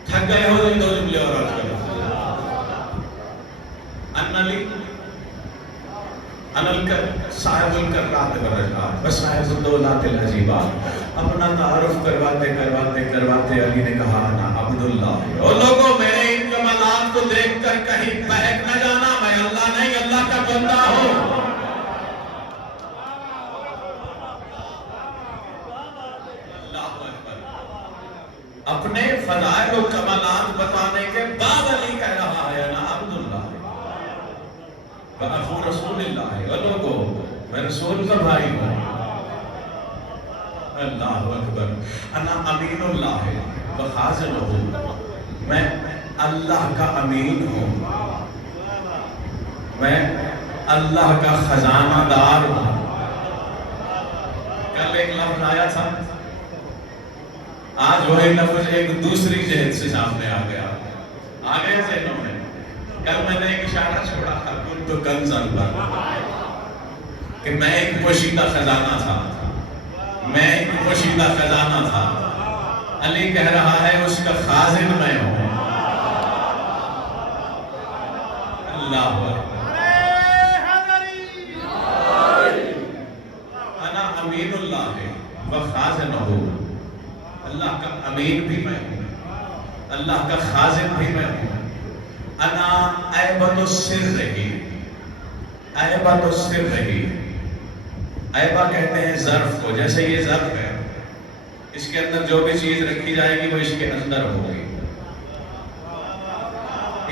تھک گئے ہو دو جملے اور عرض کرو۔ صاحب الکرات والرجعات وصاحب الدولات العجیبات۔ اپنا تعارف کرواتے علی نے کہا انا عبداللہ، او لوگوں میرے ان کمالات کو دیکھ کر کہیں بہک نہ جانا، میں اللہ نہیں، اللہ کا بندہ ہوں۔ اپنے فضائل و کمالات بتانے کے بعد علی کہہ رہا ہے انا عبداللہ وَأَخُو رسول اللہ، اور لوگوں میں رسول کا بھائی ہوں۔ اللہ اکبر۔ انا امین اللہ وخازنہ، میں اللہ کا امین ہوں، میں اللہ کا خزانہ دار ہوں۔ کل ایک لفظ آیا تھا، آج وہی لفظ ایک دوسری جہت سے سامنے آ گیا، آگے ذہنوں میں۔ کل میں نے ایک اشارہ چھوڑا تھا کنت کنزا کہ میں ایک پوشیدہ خزانہ تھا، میں ایک پوشیدہ خزانہ تھا۔ علی کہہ رہا ہے اس کا خازن میں ہوں۔ اللہ انا امین اللہ وخازنہ، اللہ کا امین بھی میں ہوں، اللہ کا خازن بھی میں ہوں۔ انا عیبت السر رہی، عیبت السر رہی، عیبہ کہتے ہیں ظرف کو، جیسے یہ ظرف ہے، اس کے اندر جو بھی چیز رکھی جائے گی وہ اس کے اندر ہوگی۔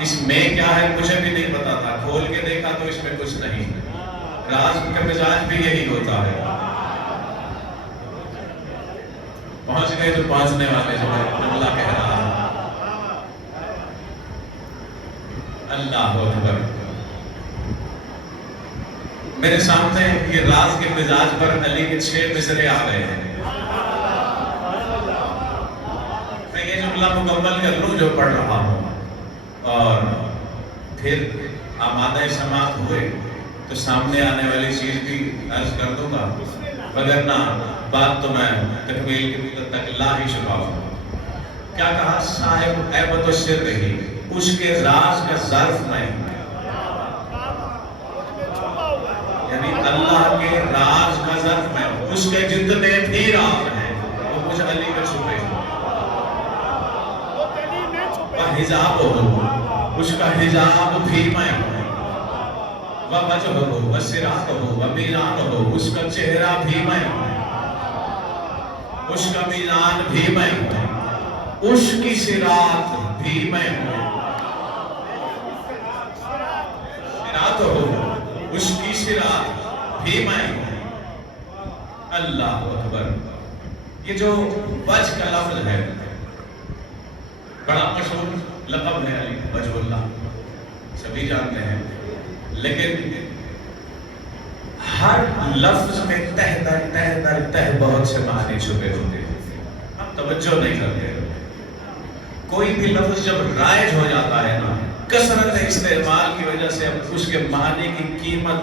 اس میں کیا ہے مجھے بھی نہیں پتا تھا، کھول کے دیکھا تو اس میں کچھ نہیں۔ راز کا مزاج بھی یہی ہوتا ہے، پہنچ گئے تو پہنچنے والے جو ہے جملہ کہہ رہا ہے۔ اللہ اکبر۔ میرے سامنے یہ راز کے مزاج پر علی کے 6 مصرے آ گئے ہیں۔ میں یہ جملہ مکمل کر لوں جو پڑھ رہا ہوں اور پھر آمادہ سماعت ہوئے تو سامنے آنے والی چیز بھی عرض کر دوں گا، وگرنہ بات تو میں تکمیل کی تک لا ہی چھپا ہوں۔ کیا کہا؟ صاحب عیبت السر رہی، اس کے راز کا ظرف میں، یعنی اللہ کے راز کا ظرف میں، اس کے جتنے بھی راز ہیں وہ مجھ علی میں چھپے ہیں۔ وحجاب ہو، اس کا حجاب بھی میں ہوں۔ ووجہ ہو، وصراط ہو، ومیزان ہو، اس کا چہرہ بھی میں ہوں، اس کا میزان بھی میں ہوں، اس کی صراط بھی میں ہوں۔ صراط ہو، اس کی بھی میں ہوں۔ اللہ اکبر۔ یہ جو وجہ کا لفظ ہے بڑا مشہور لقب ہے علی وجہ اللہ، سبھی جانتے ہیں، لیکن ہر لفظ میں تہ بہت سے معنی چھپے ہوتے ہیں، ہم توجہ نہیں کرتے۔ کوئی بھی لفظ جب رائج ہو جاتا ہے نا، کثرت استعمال کی وجہ سے اس کے معنی کی قیمت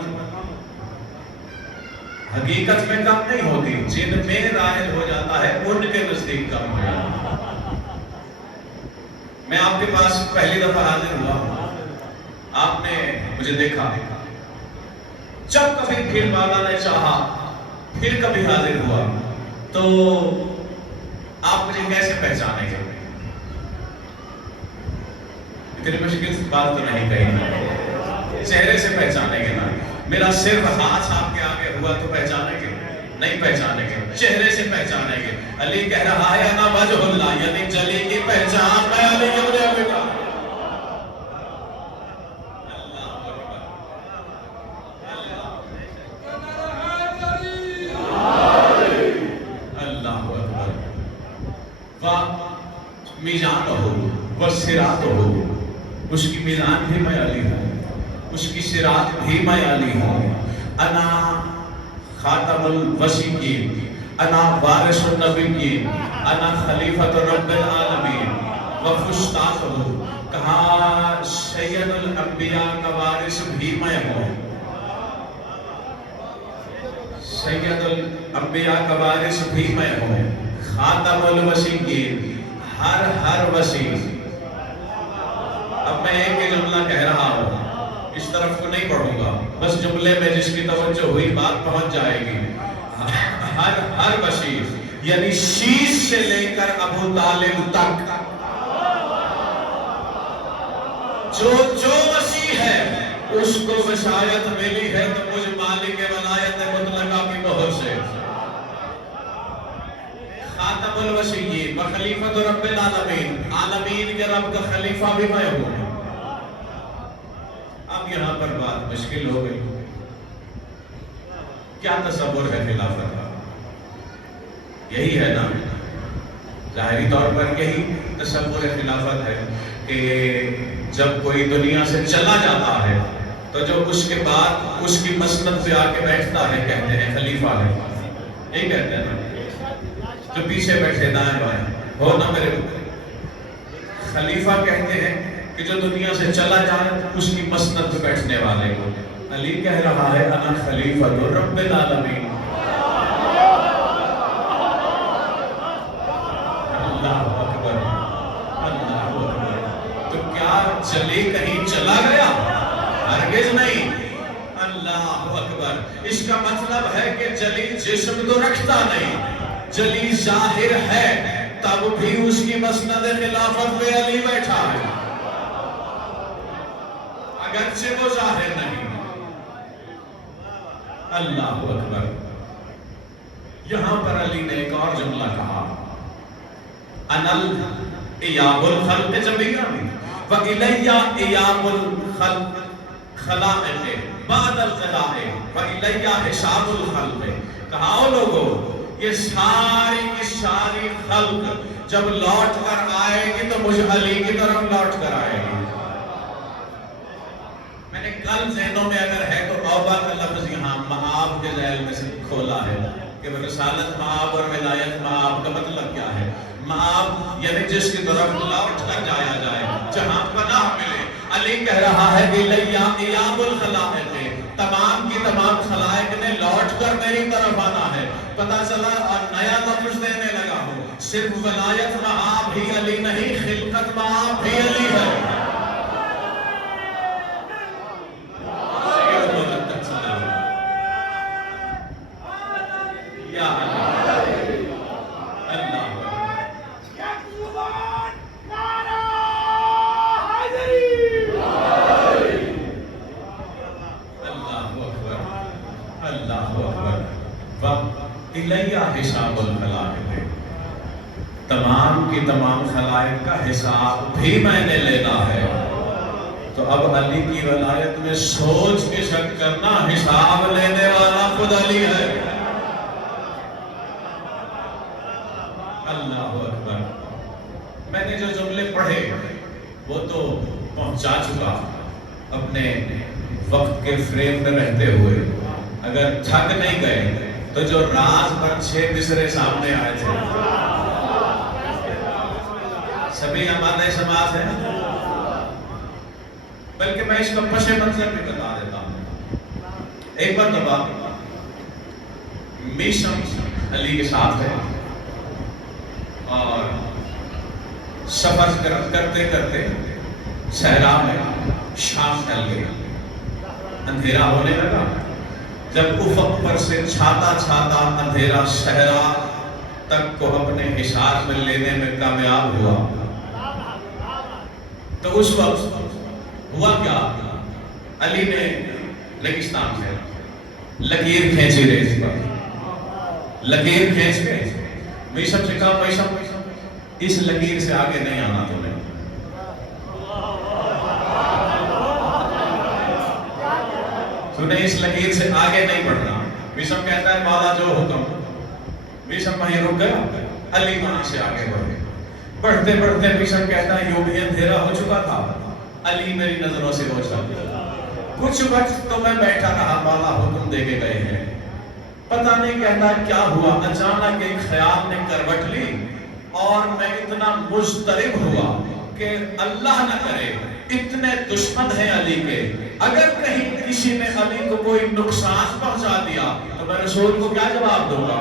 حقیقت میں کم نہیں ہوتی، جن میں رائج ہو جاتا ہے ان کے نزدیک کم ہو جاتا ہے۔ میں آپ کے پاس پہلی دفعہ حاضر ہوا ہوں، آپ نے مجھے دیکھا، جب کبھی پھر مولا نے چاہا پھر کبھی حاضر ہوا تو آپ مجھے کیسے پہچانیں گے؟ اتنی مشکل بات تو نہیں کہی، چہرے سے پہچانیں گے نا؟ میرا صرف ہاتھ آپ کے آگے ہوا تو پہچانیں گے؟ نہیں پہچانیں گے، چہرے سے پہچانیں گے۔ علی کہہ رہا ہے انا وجہ اللہ، یعنی جلی کی پہچان میں علی ابن ابی طالب۔ اللہ اکبر۔ میزان ہو وہ صراط ہو، اس کی میزان بھی میں علی ہوں، اس کی صراط بھی میں علی ہوں۔ انا خاتم الوصیین، انا وارث النبیین، انا خلیفۃ رب العالمین وفشتاقہ۔ کہا سید الانبیاء کا وارث بھی میں ہوں، سید الانبیاء کا وارث بھی میں ہوں، خاتم الوصیین، ہر وسیع۔ اب میں ایک ہی جملہ کہہ رہا ہوں، اس طرف کو نہیں پڑھوں گا، بس جملے میں جس کی توجہ ہوئی بات پہنچ جائے گی۔ ہر وسیع یعنی شیش سے لے کر ابو طالب تک جو وسیع ہے اس کو وصایت ملی ہے تو مجھ مالک ولایت مطلقہ کی مہر سے۔ خاتم الوصیین و خلیفۃ رب العالمین، عالمین کے رب کا خلیفہ بھی میں ہوں۔ اب یہاں پر بات مشکل ہو گئی، کیا تصور ہے خلافت کا؟ یہی ہے نا، ظاہری طور پر یہی تصور خلافت ہے کہ جب کوئی دنیا سے چلا جاتا ہے تو جو اس کے بعد اس کی مسند پہ آ کے بیٹھتا ہے کہتے ہیں خلیفہ ہے، یہی کہتے ہیں نا، جو پیچھے بیٹھے دائیں بائیں ہو نا میرے خلیفہ کہتے ہیں کہ جو دنیا سے چلا جائے اس کی مسند پہ بیٹھنے والے کو۔ علی کہہ رہا ہے انا خلیفۃ رب العالمین۔ اللہ اکبر، اللہ اکبر۔ تو کیا چلی کہیں چلا گیا؟ ہرگز نہیں۔ اللہ اکبر۔ اس کا مطلب ہے کہ جلی جسم تو رکھتا نہیں، جلی ظاہر ہے، تب بھی اس کی مسند خلافت پہ علی بیٹھا ہے، اگرچہ وہ ظاہر نہیں۔ اللہ اکبر۔ یہاں پر علی نے ایک اور جملہ کہا، انل ایاب الخلق جميعا وإلی ایاب الخلق خلائق بعد الخلائق وإلی حساب الخلق۔ کہا او لوگو، یہ ساری کی ساری خلق جب لوٹ کر آئے گی تو مجھ علی کی طرف لوٹ کر آئے گی۔ میں نے کل ذہنوں میں اگر ہے تو اوبا کا لفظ یہاں معاب کے ذیل میں سے کھولا ہے کہ رسالت معاب اور ولایت معاب کا مطلب کیا ہے؟ معاب یعنی جس کی طرف لوٹ کر جایا جائے، جہاں پناہ ملے۔ علی کہہ رہا ہے کہ ایاب الخلائق، تمام کی تمام خلائق نے لوٹ کر میری طرف آنا ہے۔ پتہ چلا اور نیا لفظ دینے لگا ہو، صرف ولایت معاب بھی علی نہیں، خلقت معاب بھی علی ہے۔ حساب الخلائق، تمام کی تمام خلائق کا حساب بھی میں نے لینا ہے۔ تو اب علی کی ولایت میں سوچ کے شک کرنا، حساب لینے والا خود علی ہے۔ اللہ اکبر۔ میں نے جو جملے پڑھے وہ تو پہنچا چکا اپنے وقت کے فریم میں رہتے ہوئے۔ اگر تھک نہیں گئے تو جو راز پر 6 مصرے سامنے آئے تھے، سبھی ہمارے سماج ہیں، بلکہ میں اس کا پس منظر بھی بتا دیتا ہوں۔ ایک مرتبہ میشم علی کے ساتھ ہے اور سفر کرتے کرتے صحرا میں شام ڈل گئی، اندھیرا ہونے لگا۔ جب افق پر سے چھاتا چھاتا اندھیرا صحرا تک کو اپنے حصار میں لینے میں کامیاب ہوا، تو اس وقت ہوا کیا؟ علی نے ریگستان سے لکیر کھینچی، ریت پر لکیر کھینچ کے میشم سے کہا، میشم اس لکیر سے آگے نہیں آنا تمہیں۔ تمہیں اس لکیر سے آگے نہیں بڑھنا۔ میشم کہتا ہے مولا جو حکم۔ میشم وہیں رک گیا، علی وہاں سے آگے بڑھے۔ بڑھتے بڑھتے میشم کہتا ہے یوں بھی اندھیرا ہو چکا تھا، علی میری نظروں سے اوجھل گیا۔ کچھ وقت تو میں بیٹھا رہا، مولا حکم دے کے گئے ہیں، پتہ نہیں کہتا کیا ہوا۔ اچانک ایک خیال نے کروٹ لی اور میں اتنا مضطرب ہوا کہ اللہ نہ کرے اتنے دشمن ہیں علی کے، اگر کہیں کسی نے علی کو کوئی نقصان پہنچا دیا تو میں رسول کو کیا جواب دوں گا؟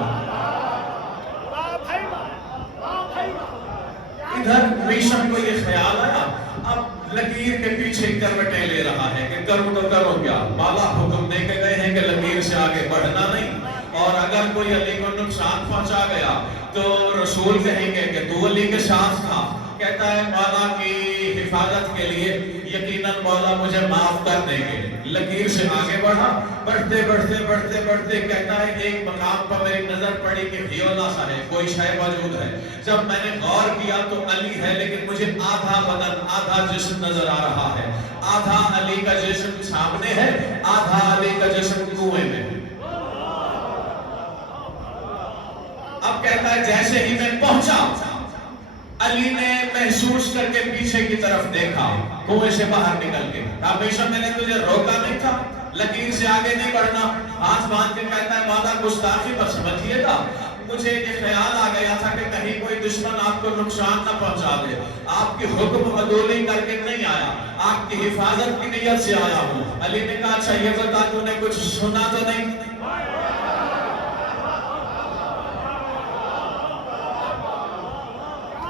ادھر میشم کو یہ خیال آیا، اب لکیر کے پیچھے کروٹیں لے رہا ہے کہ کروں تو کروں کیا؟ مولا حکم دے کے گئے ہیں کہ لکیر سے آگے بڑھنا نہیں، اور اگر کوئی علی کو نقصان پہنچا گیا تو رسول کہیں گے کہ تو علی کے ساتھ تھا۔ کہتا ہے مولا کی حفاظت کے لیے یقیناً مولا مجھے معاف کر دیں گے۔ لکیر سے آگے بڑھا، بڑھتے بڑھتے بڑھتے بڑھتے کہتا ہے ایک مقام پر میری نظر پڑی کہ ہیولا سا ہے، کوئی شے موجود ہے۔ جب میں نے غور کیا تو علی ہے، لیکن مجھے آدھا بدن آدھا جسم نظر آ رہا ہے، آدھا علی کا جسم سامنے ہے، آدھا علی کا جسم کنویں میں۔ اب کہتا ہے جیسے ہی میں پہنچا، علی نے محسوس کر کے پیچھے کی طرف دیکھا، کنویں سے باہر نکل کے۔ ہمیشہ میں نے تجھے روکا نہیں تھا، لکیر سے آگے نہیں بڑھنا؟ ہاتھ باندھ کے کہتا ہے مولا گستاخی پر سمجھیے گا، مجھے یہ خیال آ گیا تھا کہ کہیں کوئی دشمن آپ کو نقصان نہ پہنچا دے، آپ کی حکم عدولی کر کے نہیں آیا، آپ کی حفاظت کی نیت سے آیا ہوں۔ علی نے کہا اچھا یہ بتا تو نے کچھ سنا تو نہیں؟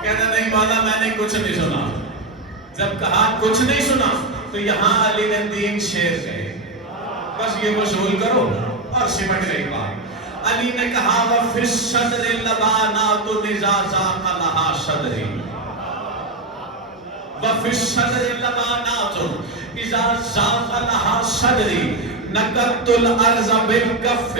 کہتا نہیں مولا میں نے کچھ نہیں سنا۔ جب کہا کچھ نہیں سنا تو یہاں علی نے 3 شعر کہے، بس یہ وصول کرو اور سمٹ گئی بات۔ علی نے کہا وَفِي الصَّدْرِ لَبَانَاتُ نِزَازَاقَ لَهَا صَدْرِ، وَفِي الصَّدْرِ لَبَانَاتُ نِزَازَاقَ لَهَا صَدْرِ، نَقَدْتُ الْأَرْضَ بِالْكَفِّ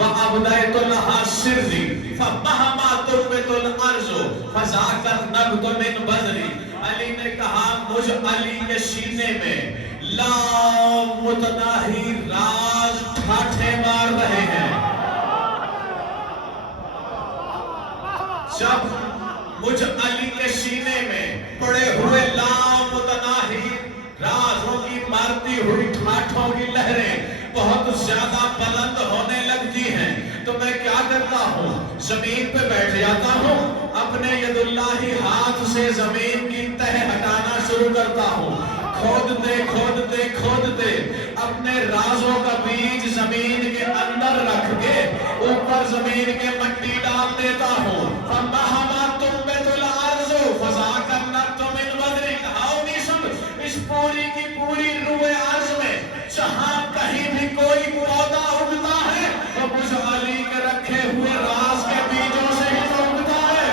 وَأَبْدَيْتُ لَهَا سِرِّ، فَمَهْمَا تُرْبِتُ الْأَرْضُ فَذَاكَ النَّقْدُ مِنْ بَذْرِ۔ علی نے کہا مجھ علی کے سینے میں لامتناہی راز ٹھاٹھے مار رہے ہیں۔ جب مجھ علی کے سینے میں پڑے ہوئے لامتناہی رازوں کی مارتی ہوئی ٹھاٹھوں کی لہریں بہت زیادہ بلند ہونے لگتی ہیں تو میں کیا کرتا ہوں؟ زمین پہ بیٹھ جاتا ہوں، اپنے ید اللہ ہاتھ سے زمین کی تہ ہٹانا شروع کرتا ہوں، کھودتے کھودتے کھودتے اپنے رازوں کا بیج زمین کے اندر رکھ کے اوپر زمین کے مٹی ڈال دیتا ہوں۔ فَمَّهَمَا تُنْبِتُ الْأَرْضُ فَذَاكَ النَّقْدُ مِنْ بَذْرِ۔ کہاؤ نیسم اس پوری کی پوری روئے عرض میں جہاں کہیں بھی کوئی پودا اگتا ہے وہ مجھ علی کے رکھے ہوئے راز کے بیجوں سے ہی تو اگتا ہے۔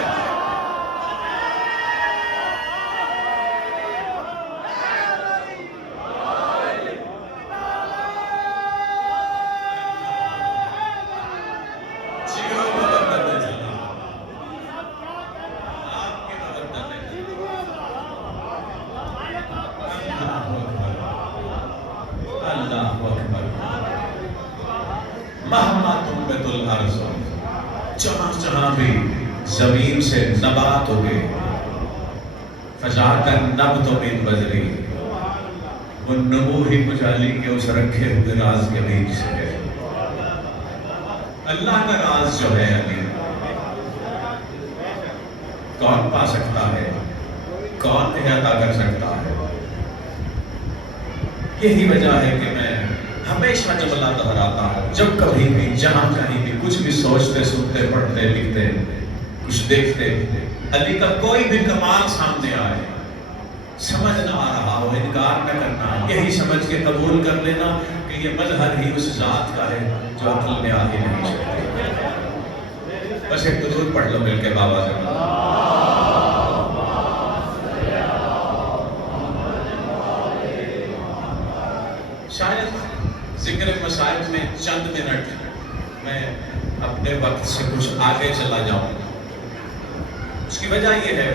مہما تنبت الارض، جہاں جہاں بھی زمین سے نبات ہوگے، فذاک النبت من بذری، وہ نمو ہی کچھ علی کے اس رکھے ہوئے راز کے بیچ سے ہے۔ اللہ کا راز جو ہے علی، کون پا سکتا ہے، کون احاطہ کر سکتا ہے؟ یہی وجہ ہے کہ میں ہمیشہ جملہ دہراتا ہوں، جب کبھی بھی جہاں کہیں بھی کچھ بھی سوچتے سنتے پڑھتے لکھتے کچھ دیکھتے، علی کا کوئی بھی کمال سامنے آئے، سمجھ نہ آ رہا ہو، انکار نہ کرنا، یہی سمجھ کے قبول کر لینا کہ یہ مظہر ہی اس ذات کا ہے جو عقل میں آ ہی نہیں سکتی۔ بس ایک درود پڑھ لو مل کے بابا سے۔ شاید ذکر مسائل میں چند منٹ میں اپنے وقت سے کچھ آگے چلا جاؤں۔ اس کی وجہ یہ ہے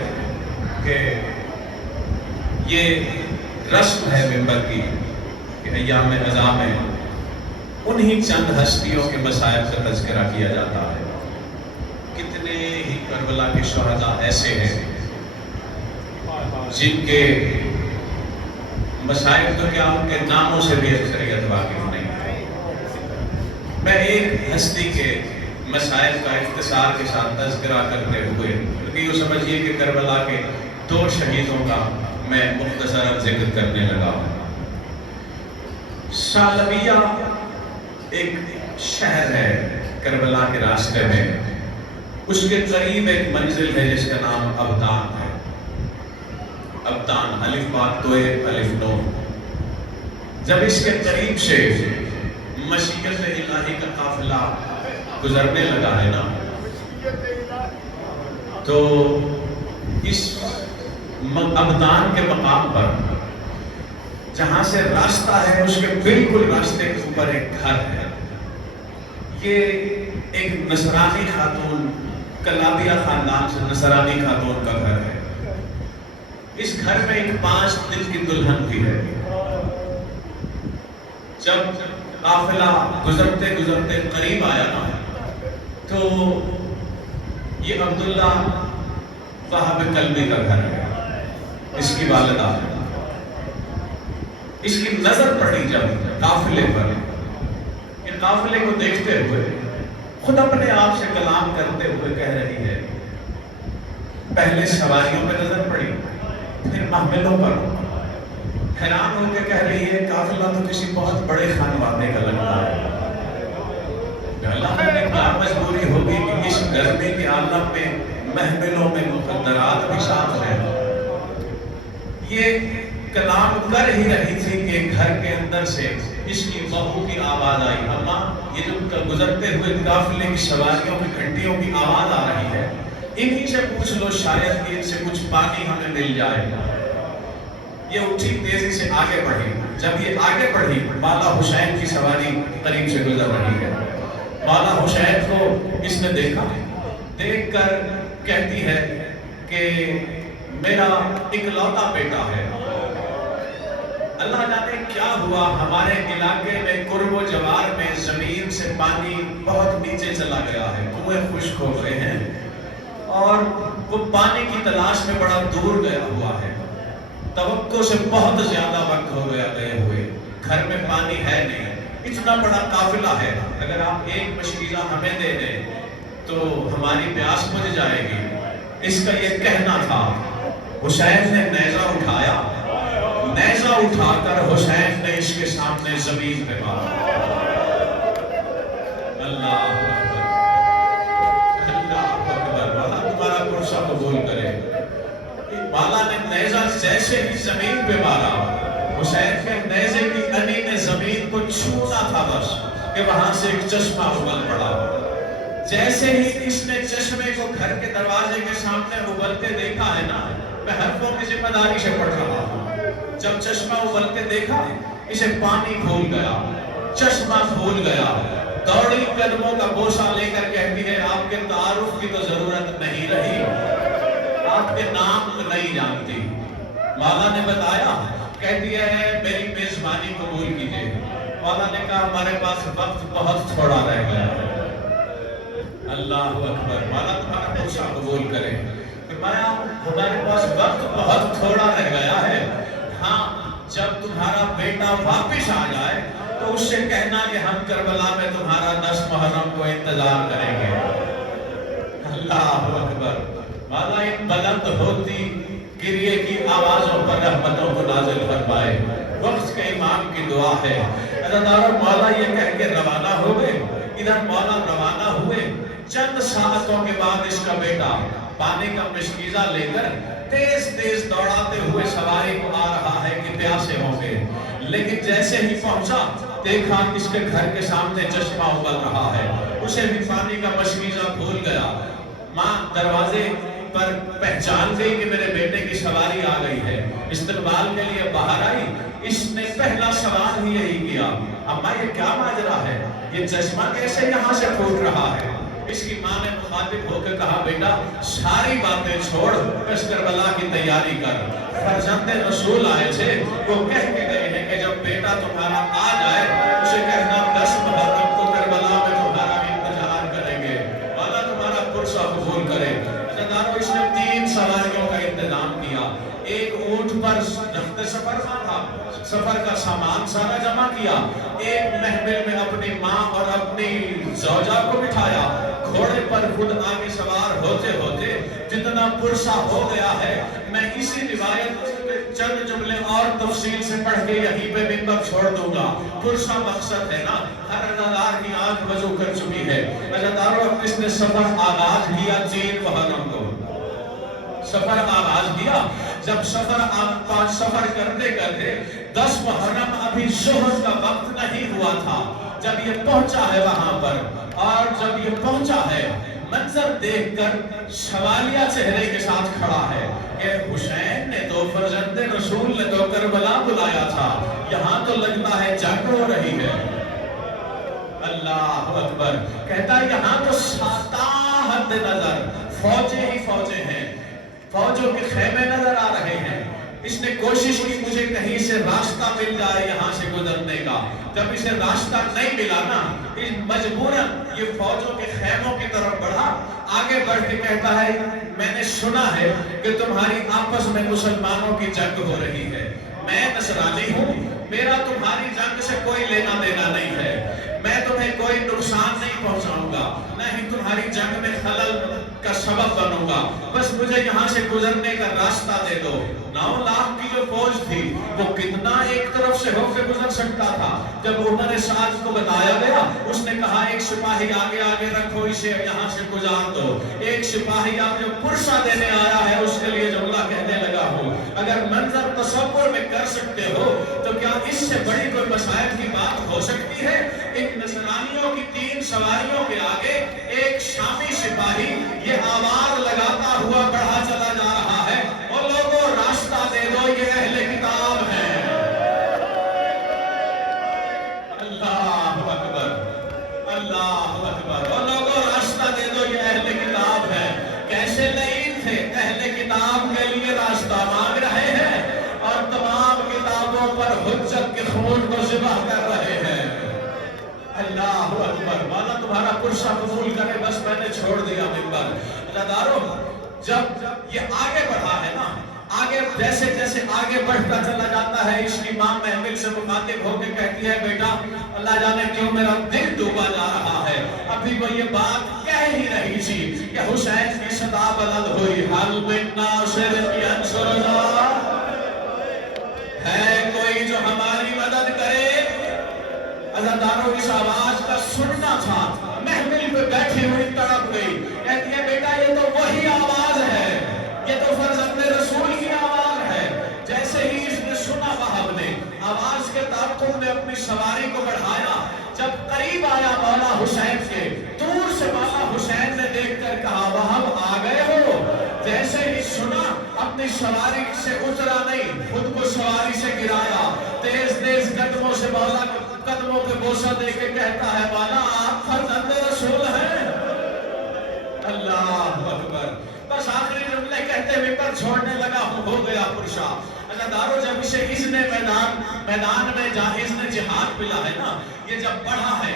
کہ یہ رسم ہے ممبر کی کہ ایام عزا میں انہی چند ہستیوں کے مسائل کا تذکرہ کیا جاتا ہے۔ کتنے ہی کربلا کے شہداء ایسے ہیں جن کے مسائل تو کیا ان کے ناموں سے بھی اکثریت واقف نہیں ہے۔ میں ایک ہستی کے مسائل کا اختصار کے ساتھ تذکرہ کرتے ہوئے، کیونکہ یہ سمجھیے کہ کربلا کے 2 شہیدوں کا میں مختصراً ذکر کرنے لگا ہوں۔ سالبیہ ایک شہر ہے کربلا کے راستے میں، اس کے قریب ایک منزل ہے جس کا نام ابدان ہے۔ ابدان، الف با توئے الف نو۔ جب اس کے قریب سے مشیت الہی کا قافلہ گزرنے لگا ہے نا، تو اس ابدان کے مقام پر جہاں سے راستہ ہے اس کے بالکل راستے کے اوپر ایک گھر ہے۔ یہ ایک نصرانی خاتون، کلابیہ خاندان سے نصرانی خاتون کا گھر ہے۔ اس گھر میں ایک 5 دن کی دلہن بھی ہے۔ جب قافلہ گزرتے گزرتے قریب آیا نا، تو یہ عبداللہ وہاب کلبی کا گھر ہے، اس کی والدہ ہے۔ اس کی نظر پڑی جب قافلے پر، یہ قافلے کو دیکھتے ہوئے خود اپنے آپ سے کلام کرتے ہوئے کہہ رہی ہے، پہلے سواریوں پہ نظر پڑی، پھر محملوں پر، حیران ہو کے کہہ رہی ہے قافلہ تو کسی بہت بڑے خانوادے کا لگتا ہے۔ اللہ نے کیا مجبوری ہوگی کہ اس گرمی کے عالم میں محملوں میں مخدرات بھی ساتھ ہیں۔ یہ کلام کر ہی رہی تھی کہ گھر کے اندر سے اس کی بہو کی آواز آئی، اماں یہ جو گزرتے ہوئے قافلے کی سواریوں کی گھنٹیوں کی آواز آ رہی ہے، انہی سے پوچھ لو شاید ان سے کچھ پانی ہمیں مل جائے۔ یہ اٹھی تیزی سے آگے بڑھی۔ جب یہ آگے بڑھی، مولا حسین کی سواری قریب سے گزر رہی ہے۔ مولا حسین کو اس نے دیکھا، دیکھ کر کہتی ہے کہ میرا اکلوتا بیٹا ہے۔ اللہ جانے کیا ہوا، ہمارے علاقے میں قرب و جوار میں زمین سے پانی بہت نیچے چلا گیا ہے، کنویں خشک ہو گئے ہیں، اور وہ پانی کی تلاش میں بڑا دور گیا ہوا ہے۔ توقع سے بہت زیادہ وقت ہو گیا گئے ہوئے، گھر میں پانی ہے نہیں، اتنا بڑا قافلہ ہے، اگر آپ ایک مشکیزہ ہمیں دے دیں تو ہماری پیاس بجھ جائے گی۔ اس کا یہ کہنا تھا۔ حسین نے نیزہ اٹھایا، نیزہ اٹھا کر حسین نے اس کے سامنے زمین پہ مارا۔ اللہ اکبر، اللہ اکبر، اللہ تمہارا قرصہ قبول کرے۔ مولا نے نیزہ جیسے ہی زمین پہ مارا، حسین کے نیزے کی علی نے زمین کو چھونا تھا بس کہ وہاں سے ایک چشمہ ابل پڑا۔ جیسے ہی اس نے چشمے کو گھر کے دروازے کے سامنے ابلتے دیکھا ہے نا، میں حرفوں کی ذمہ داری سے پڑھ رہا ہوں، جب چشمہ ابلتے دیکھا اسے پانی کھول گیا، چشمہ کھول گیا، دوڑی قدموں کا بوسہ لے کر کہتی ہے آپ کے تعارف کی تو ضرورت نہیں رہی، آپ کے نام کو نہیں جانتی۔ مولا نے بتایا، کہتی ہے میری میزبانی قبول کیجئے، مولا نے کہا ہمارے پاس وقت بہت تھوڑا رہ گیا ہے۔ اللہ اکبر، مولا تمہارا پوچھا قبول کرے۔ فرمایا ہمارے پاس وقت بہت تھوڑا رہ گیا ہے، ہاں جب تمہارا بیٹا واپس آ جائے تو اس سے کہنا کہ ہم کربلا میں تمہارا 10 محرم کو انتظار کریں گے۔ اللہ اکبر، مولا ان بلند ہوتی گریے کی آوازوں پر رحمتوں کو نازل فرمائے۔ وقت کے امام کی دعا ہے۔ عزیزانو، مولا یہ کہہ کے روانہ ہو گئے، ادھر مولا روانہ ہوئے۔ چند ساعتوں کے بعد اس کا بیٹا پانی کا مشکیزہ لے کر تیز تیز دوڑاتے ہوئے سواری کو آ رہا ہے کہ پیاسے ہوں گے، لیکن جیسے ہی پہنچا دیکھا اس کے گھر کے سامنے چشمہ ابل رہا ہے، اسے بھی پانی کا مشکیزہ بھول گیا۔ ماں دروازے پر پہچان گئی کہ میرے بیٹے کی سواری آ گئی ہے، استقبال کے لیے باہر آئی۔ اس نے پہلا سوال ہی یہی کیا، اماں یہ کیا ماجرا ہے، یہ چشمہ کیسے یہاں سے پھوٹ رہا ہے؟ اس کی ماں نے مخاطب ہو کے کہا بیٹا ساری باتیں چھوڑ، اس کربلا کی تیاری کر۔ فرزند رسول آئے تھے، وہ کہہ کے گئے ہیں کہ جب بیٹا تمہارا آ جائے اسے کہنا 10 محرم کو کربلا میں تمہارا انتظار کریں گے۔ مولا تمہارا پرسہ قبول کرے۔ اس نے 3 سواریوں کا انتظام کیا، ایک اونٹ پر رخت سفر تھا، سفر کا سامان سارا جمع کیا، ایک محمل میں اپنی ماں اور اپنی زوجہ کو بٹھایا، گھوڑے پر خود آگے سوار ہوتے ہوتے جتنا پرسہ ہو گیا ہے میں اسی روایت چند جملے اور تفصیل سے پڑھ کے یہیں پہ منبر چھوڑ دوں گا۔ پرسہ مقصد ہے نا، ہر عزادار کی آنکھ وضو کر چکی ہے۔ عزاداروں اس نے سفر آغاز کیا 3 محرم کو، سفر آغاز کیا۔ جب سفر کرتے کرتے 10 محرم ابھی ظہر کا وقت نہیں ہوا تھا، جب یہ پہنچا ہے وہاں پر، اور جب یہ پہنچا ہے منظر دیکھ کر سوالیہ چہرے کے ساتھ کھڑا ہے کہ حسین نے تو فرزند رسول نے تو کربلا بلایا تھا، یہاں تو لگتا ہے جنگ ہو رہی ہے۔ اللہ اکبر، کہتا ہے یہاں تو ساتاحت نظر فوجیں ہی فوجیں ہیں، فوجوں کے خیمے نظر آ رہے ہیں۔ اس نے کوشش کی مجھے کہیں سے راستہ مل جائے یہاں سے گزرنے کا، جب اسے راستہ نہیں ملا نا مجبوراً یہ فوجوں کے خیموں کی طرف بڑھا۔ آگے بڑھ کے کہتا ہے میں نے سنا ہے کہ تمہاری آپس میں مسلمانوں کی جنگ ہو رہی ہے، میں نصرانی ہوں، میرا تمہاری جنگ سے کوئی لینا دینا نہیں ہے، میں تمہیں کوئی نقصان نہیں پہنچاؤں گا، نہ ہی تمہاری جنگ میں خلل کا سبب بنوں گا، بس مجھے یہاں سے گزرنے کا راستہ دے دو۔ 9 لاکھ کی جو فوج تھی وہ کتنا ایک طرف سے ہو کے گزر سکتا تھا؟ جب عمر سعد کو بتایا گیا اس نے کہا ایک سپاہی آگے آگے رکھو، اسے یہاں سے گزار دو۔ ایک سپاہی آپ جو پرسہ دینے آیا ہے اس کے لیے جملہ کہنے لگا ہو، اگر منظر تصور میں کر سکتے ہو تو کیا اس سے بڑی کوئی مسائل کی بات ہو سکتی ہے؟ ان نصرانیوں کی 3 سواریوں کے آگے ایک شامی سپاہی یہ آواز لگاتا ہوا بڑھا چلا جا رہا ہے، اور لوگوں راستہ دے دو، یہ اہل کتاب ہے۔ اللہ اکبر، اللہ اکبر، اور لوگوں راستہ دے دو، یہ اہل کتاب ہے۔ کیسے لعین تھے، اہل کتاب کے لیے راستہ مانگ رہے ہیں اور تمام کتابوں پر حجت کے خون کو ذبح کر رہے ہیں۔ اللہ اکبر، مولا تمہارا پرسہ قبول کرے، بس میں نے چھوڑ دیا منبر۔ عزاداروں جب یہ آگے بڑھا ہے نا، آگے جیسے جیسے آگے بڑھتا چلا جاتا ہے اس کی ماں محمل سے مخاطب ہو کے کہتی ہے بیٹا اللہ جانے کیوں میرا دل ڈوبا جا رہا ہے۔ ابھی وہ یہ بات کہہ ہی رہی تھی کہ حسین کی صدا بلند ہوئی، حل من ناصر ینصرنا، ہے کوئی جو ہماری مدد کرے۔ عزاداروں اس آواز کا سننا تھا، محمل پہ بیٹھی ہوئی تڑپ گئی، کہتی ہے بیٹا یہ تو وہی آواز ہے، یہ تو فرزند رسول کی آواز ہے۔ جیسے ہی اس نے سنا وہب نے آواز کے تعاقب میں اپنی سواری کو بڑھایا، جب قریب آیا مولا حسین کے، دور سے مولا حسین نے دیکھ کر کہا وہب آ گئے ہو۔ جیسے ہی سنا اپنی سواری سے اترا نہیں، خود کو سواری سے گرایا، تیز تیز قدموں سے مولا قدموں پہ بوسہ دے کے کہتا ہے مولا آپ فرزند رسول ہیں۔ اللہ اکبر، بس آخری جملے کہتے ہوئے پر چھوڑنے لگا ہو گیا پرسہ۔ عزادارو جب اسے اذن میدان میں اذن جہاد ملا ہے نا، یہ جب بڑھا ہے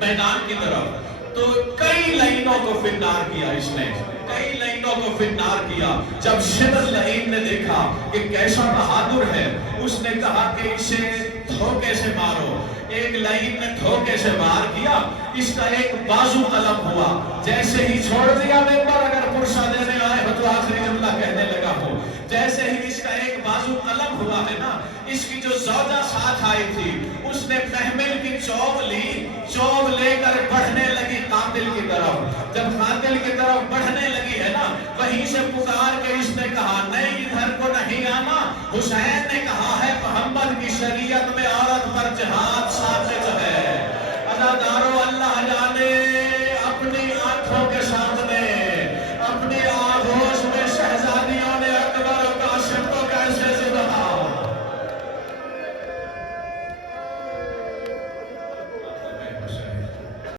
میدان کی طرف تو کئی لائنوں کو فنار کیا، اس نے کئی لائنوں کو فنار کیا۔ جب شبل لعین نے دیکھا کہ کیسا بہادر ہے، اس نے کہا کہ اسے دھوکے سے مارو۔ ایک لعین نے دھوکے سے وار کیا، اس کا ایک بازو قلم ہوا، جیسے ہی چھوڑ دیا ممبر، اگر پرسہ دینے آئے ہو تو آخری جملہ کہنے لگا ہو، جیسے ہی اس کا ایک بازو قلم ہوا ہے نا، اس کی جو زوجہ ساتھ آئی تھی اس نے محمل کی چوب لی، چوب لے کر بڑھنے لگی قاتل کی طرف۔ جب قاتل کی طرف بڑھنے لگی ہے نا، وہیں سے پکار کے اس نے کہا نہیں ادھر کو نہیں آنا۔ حسین نے کہا ہے محمد کی شریعت میں اور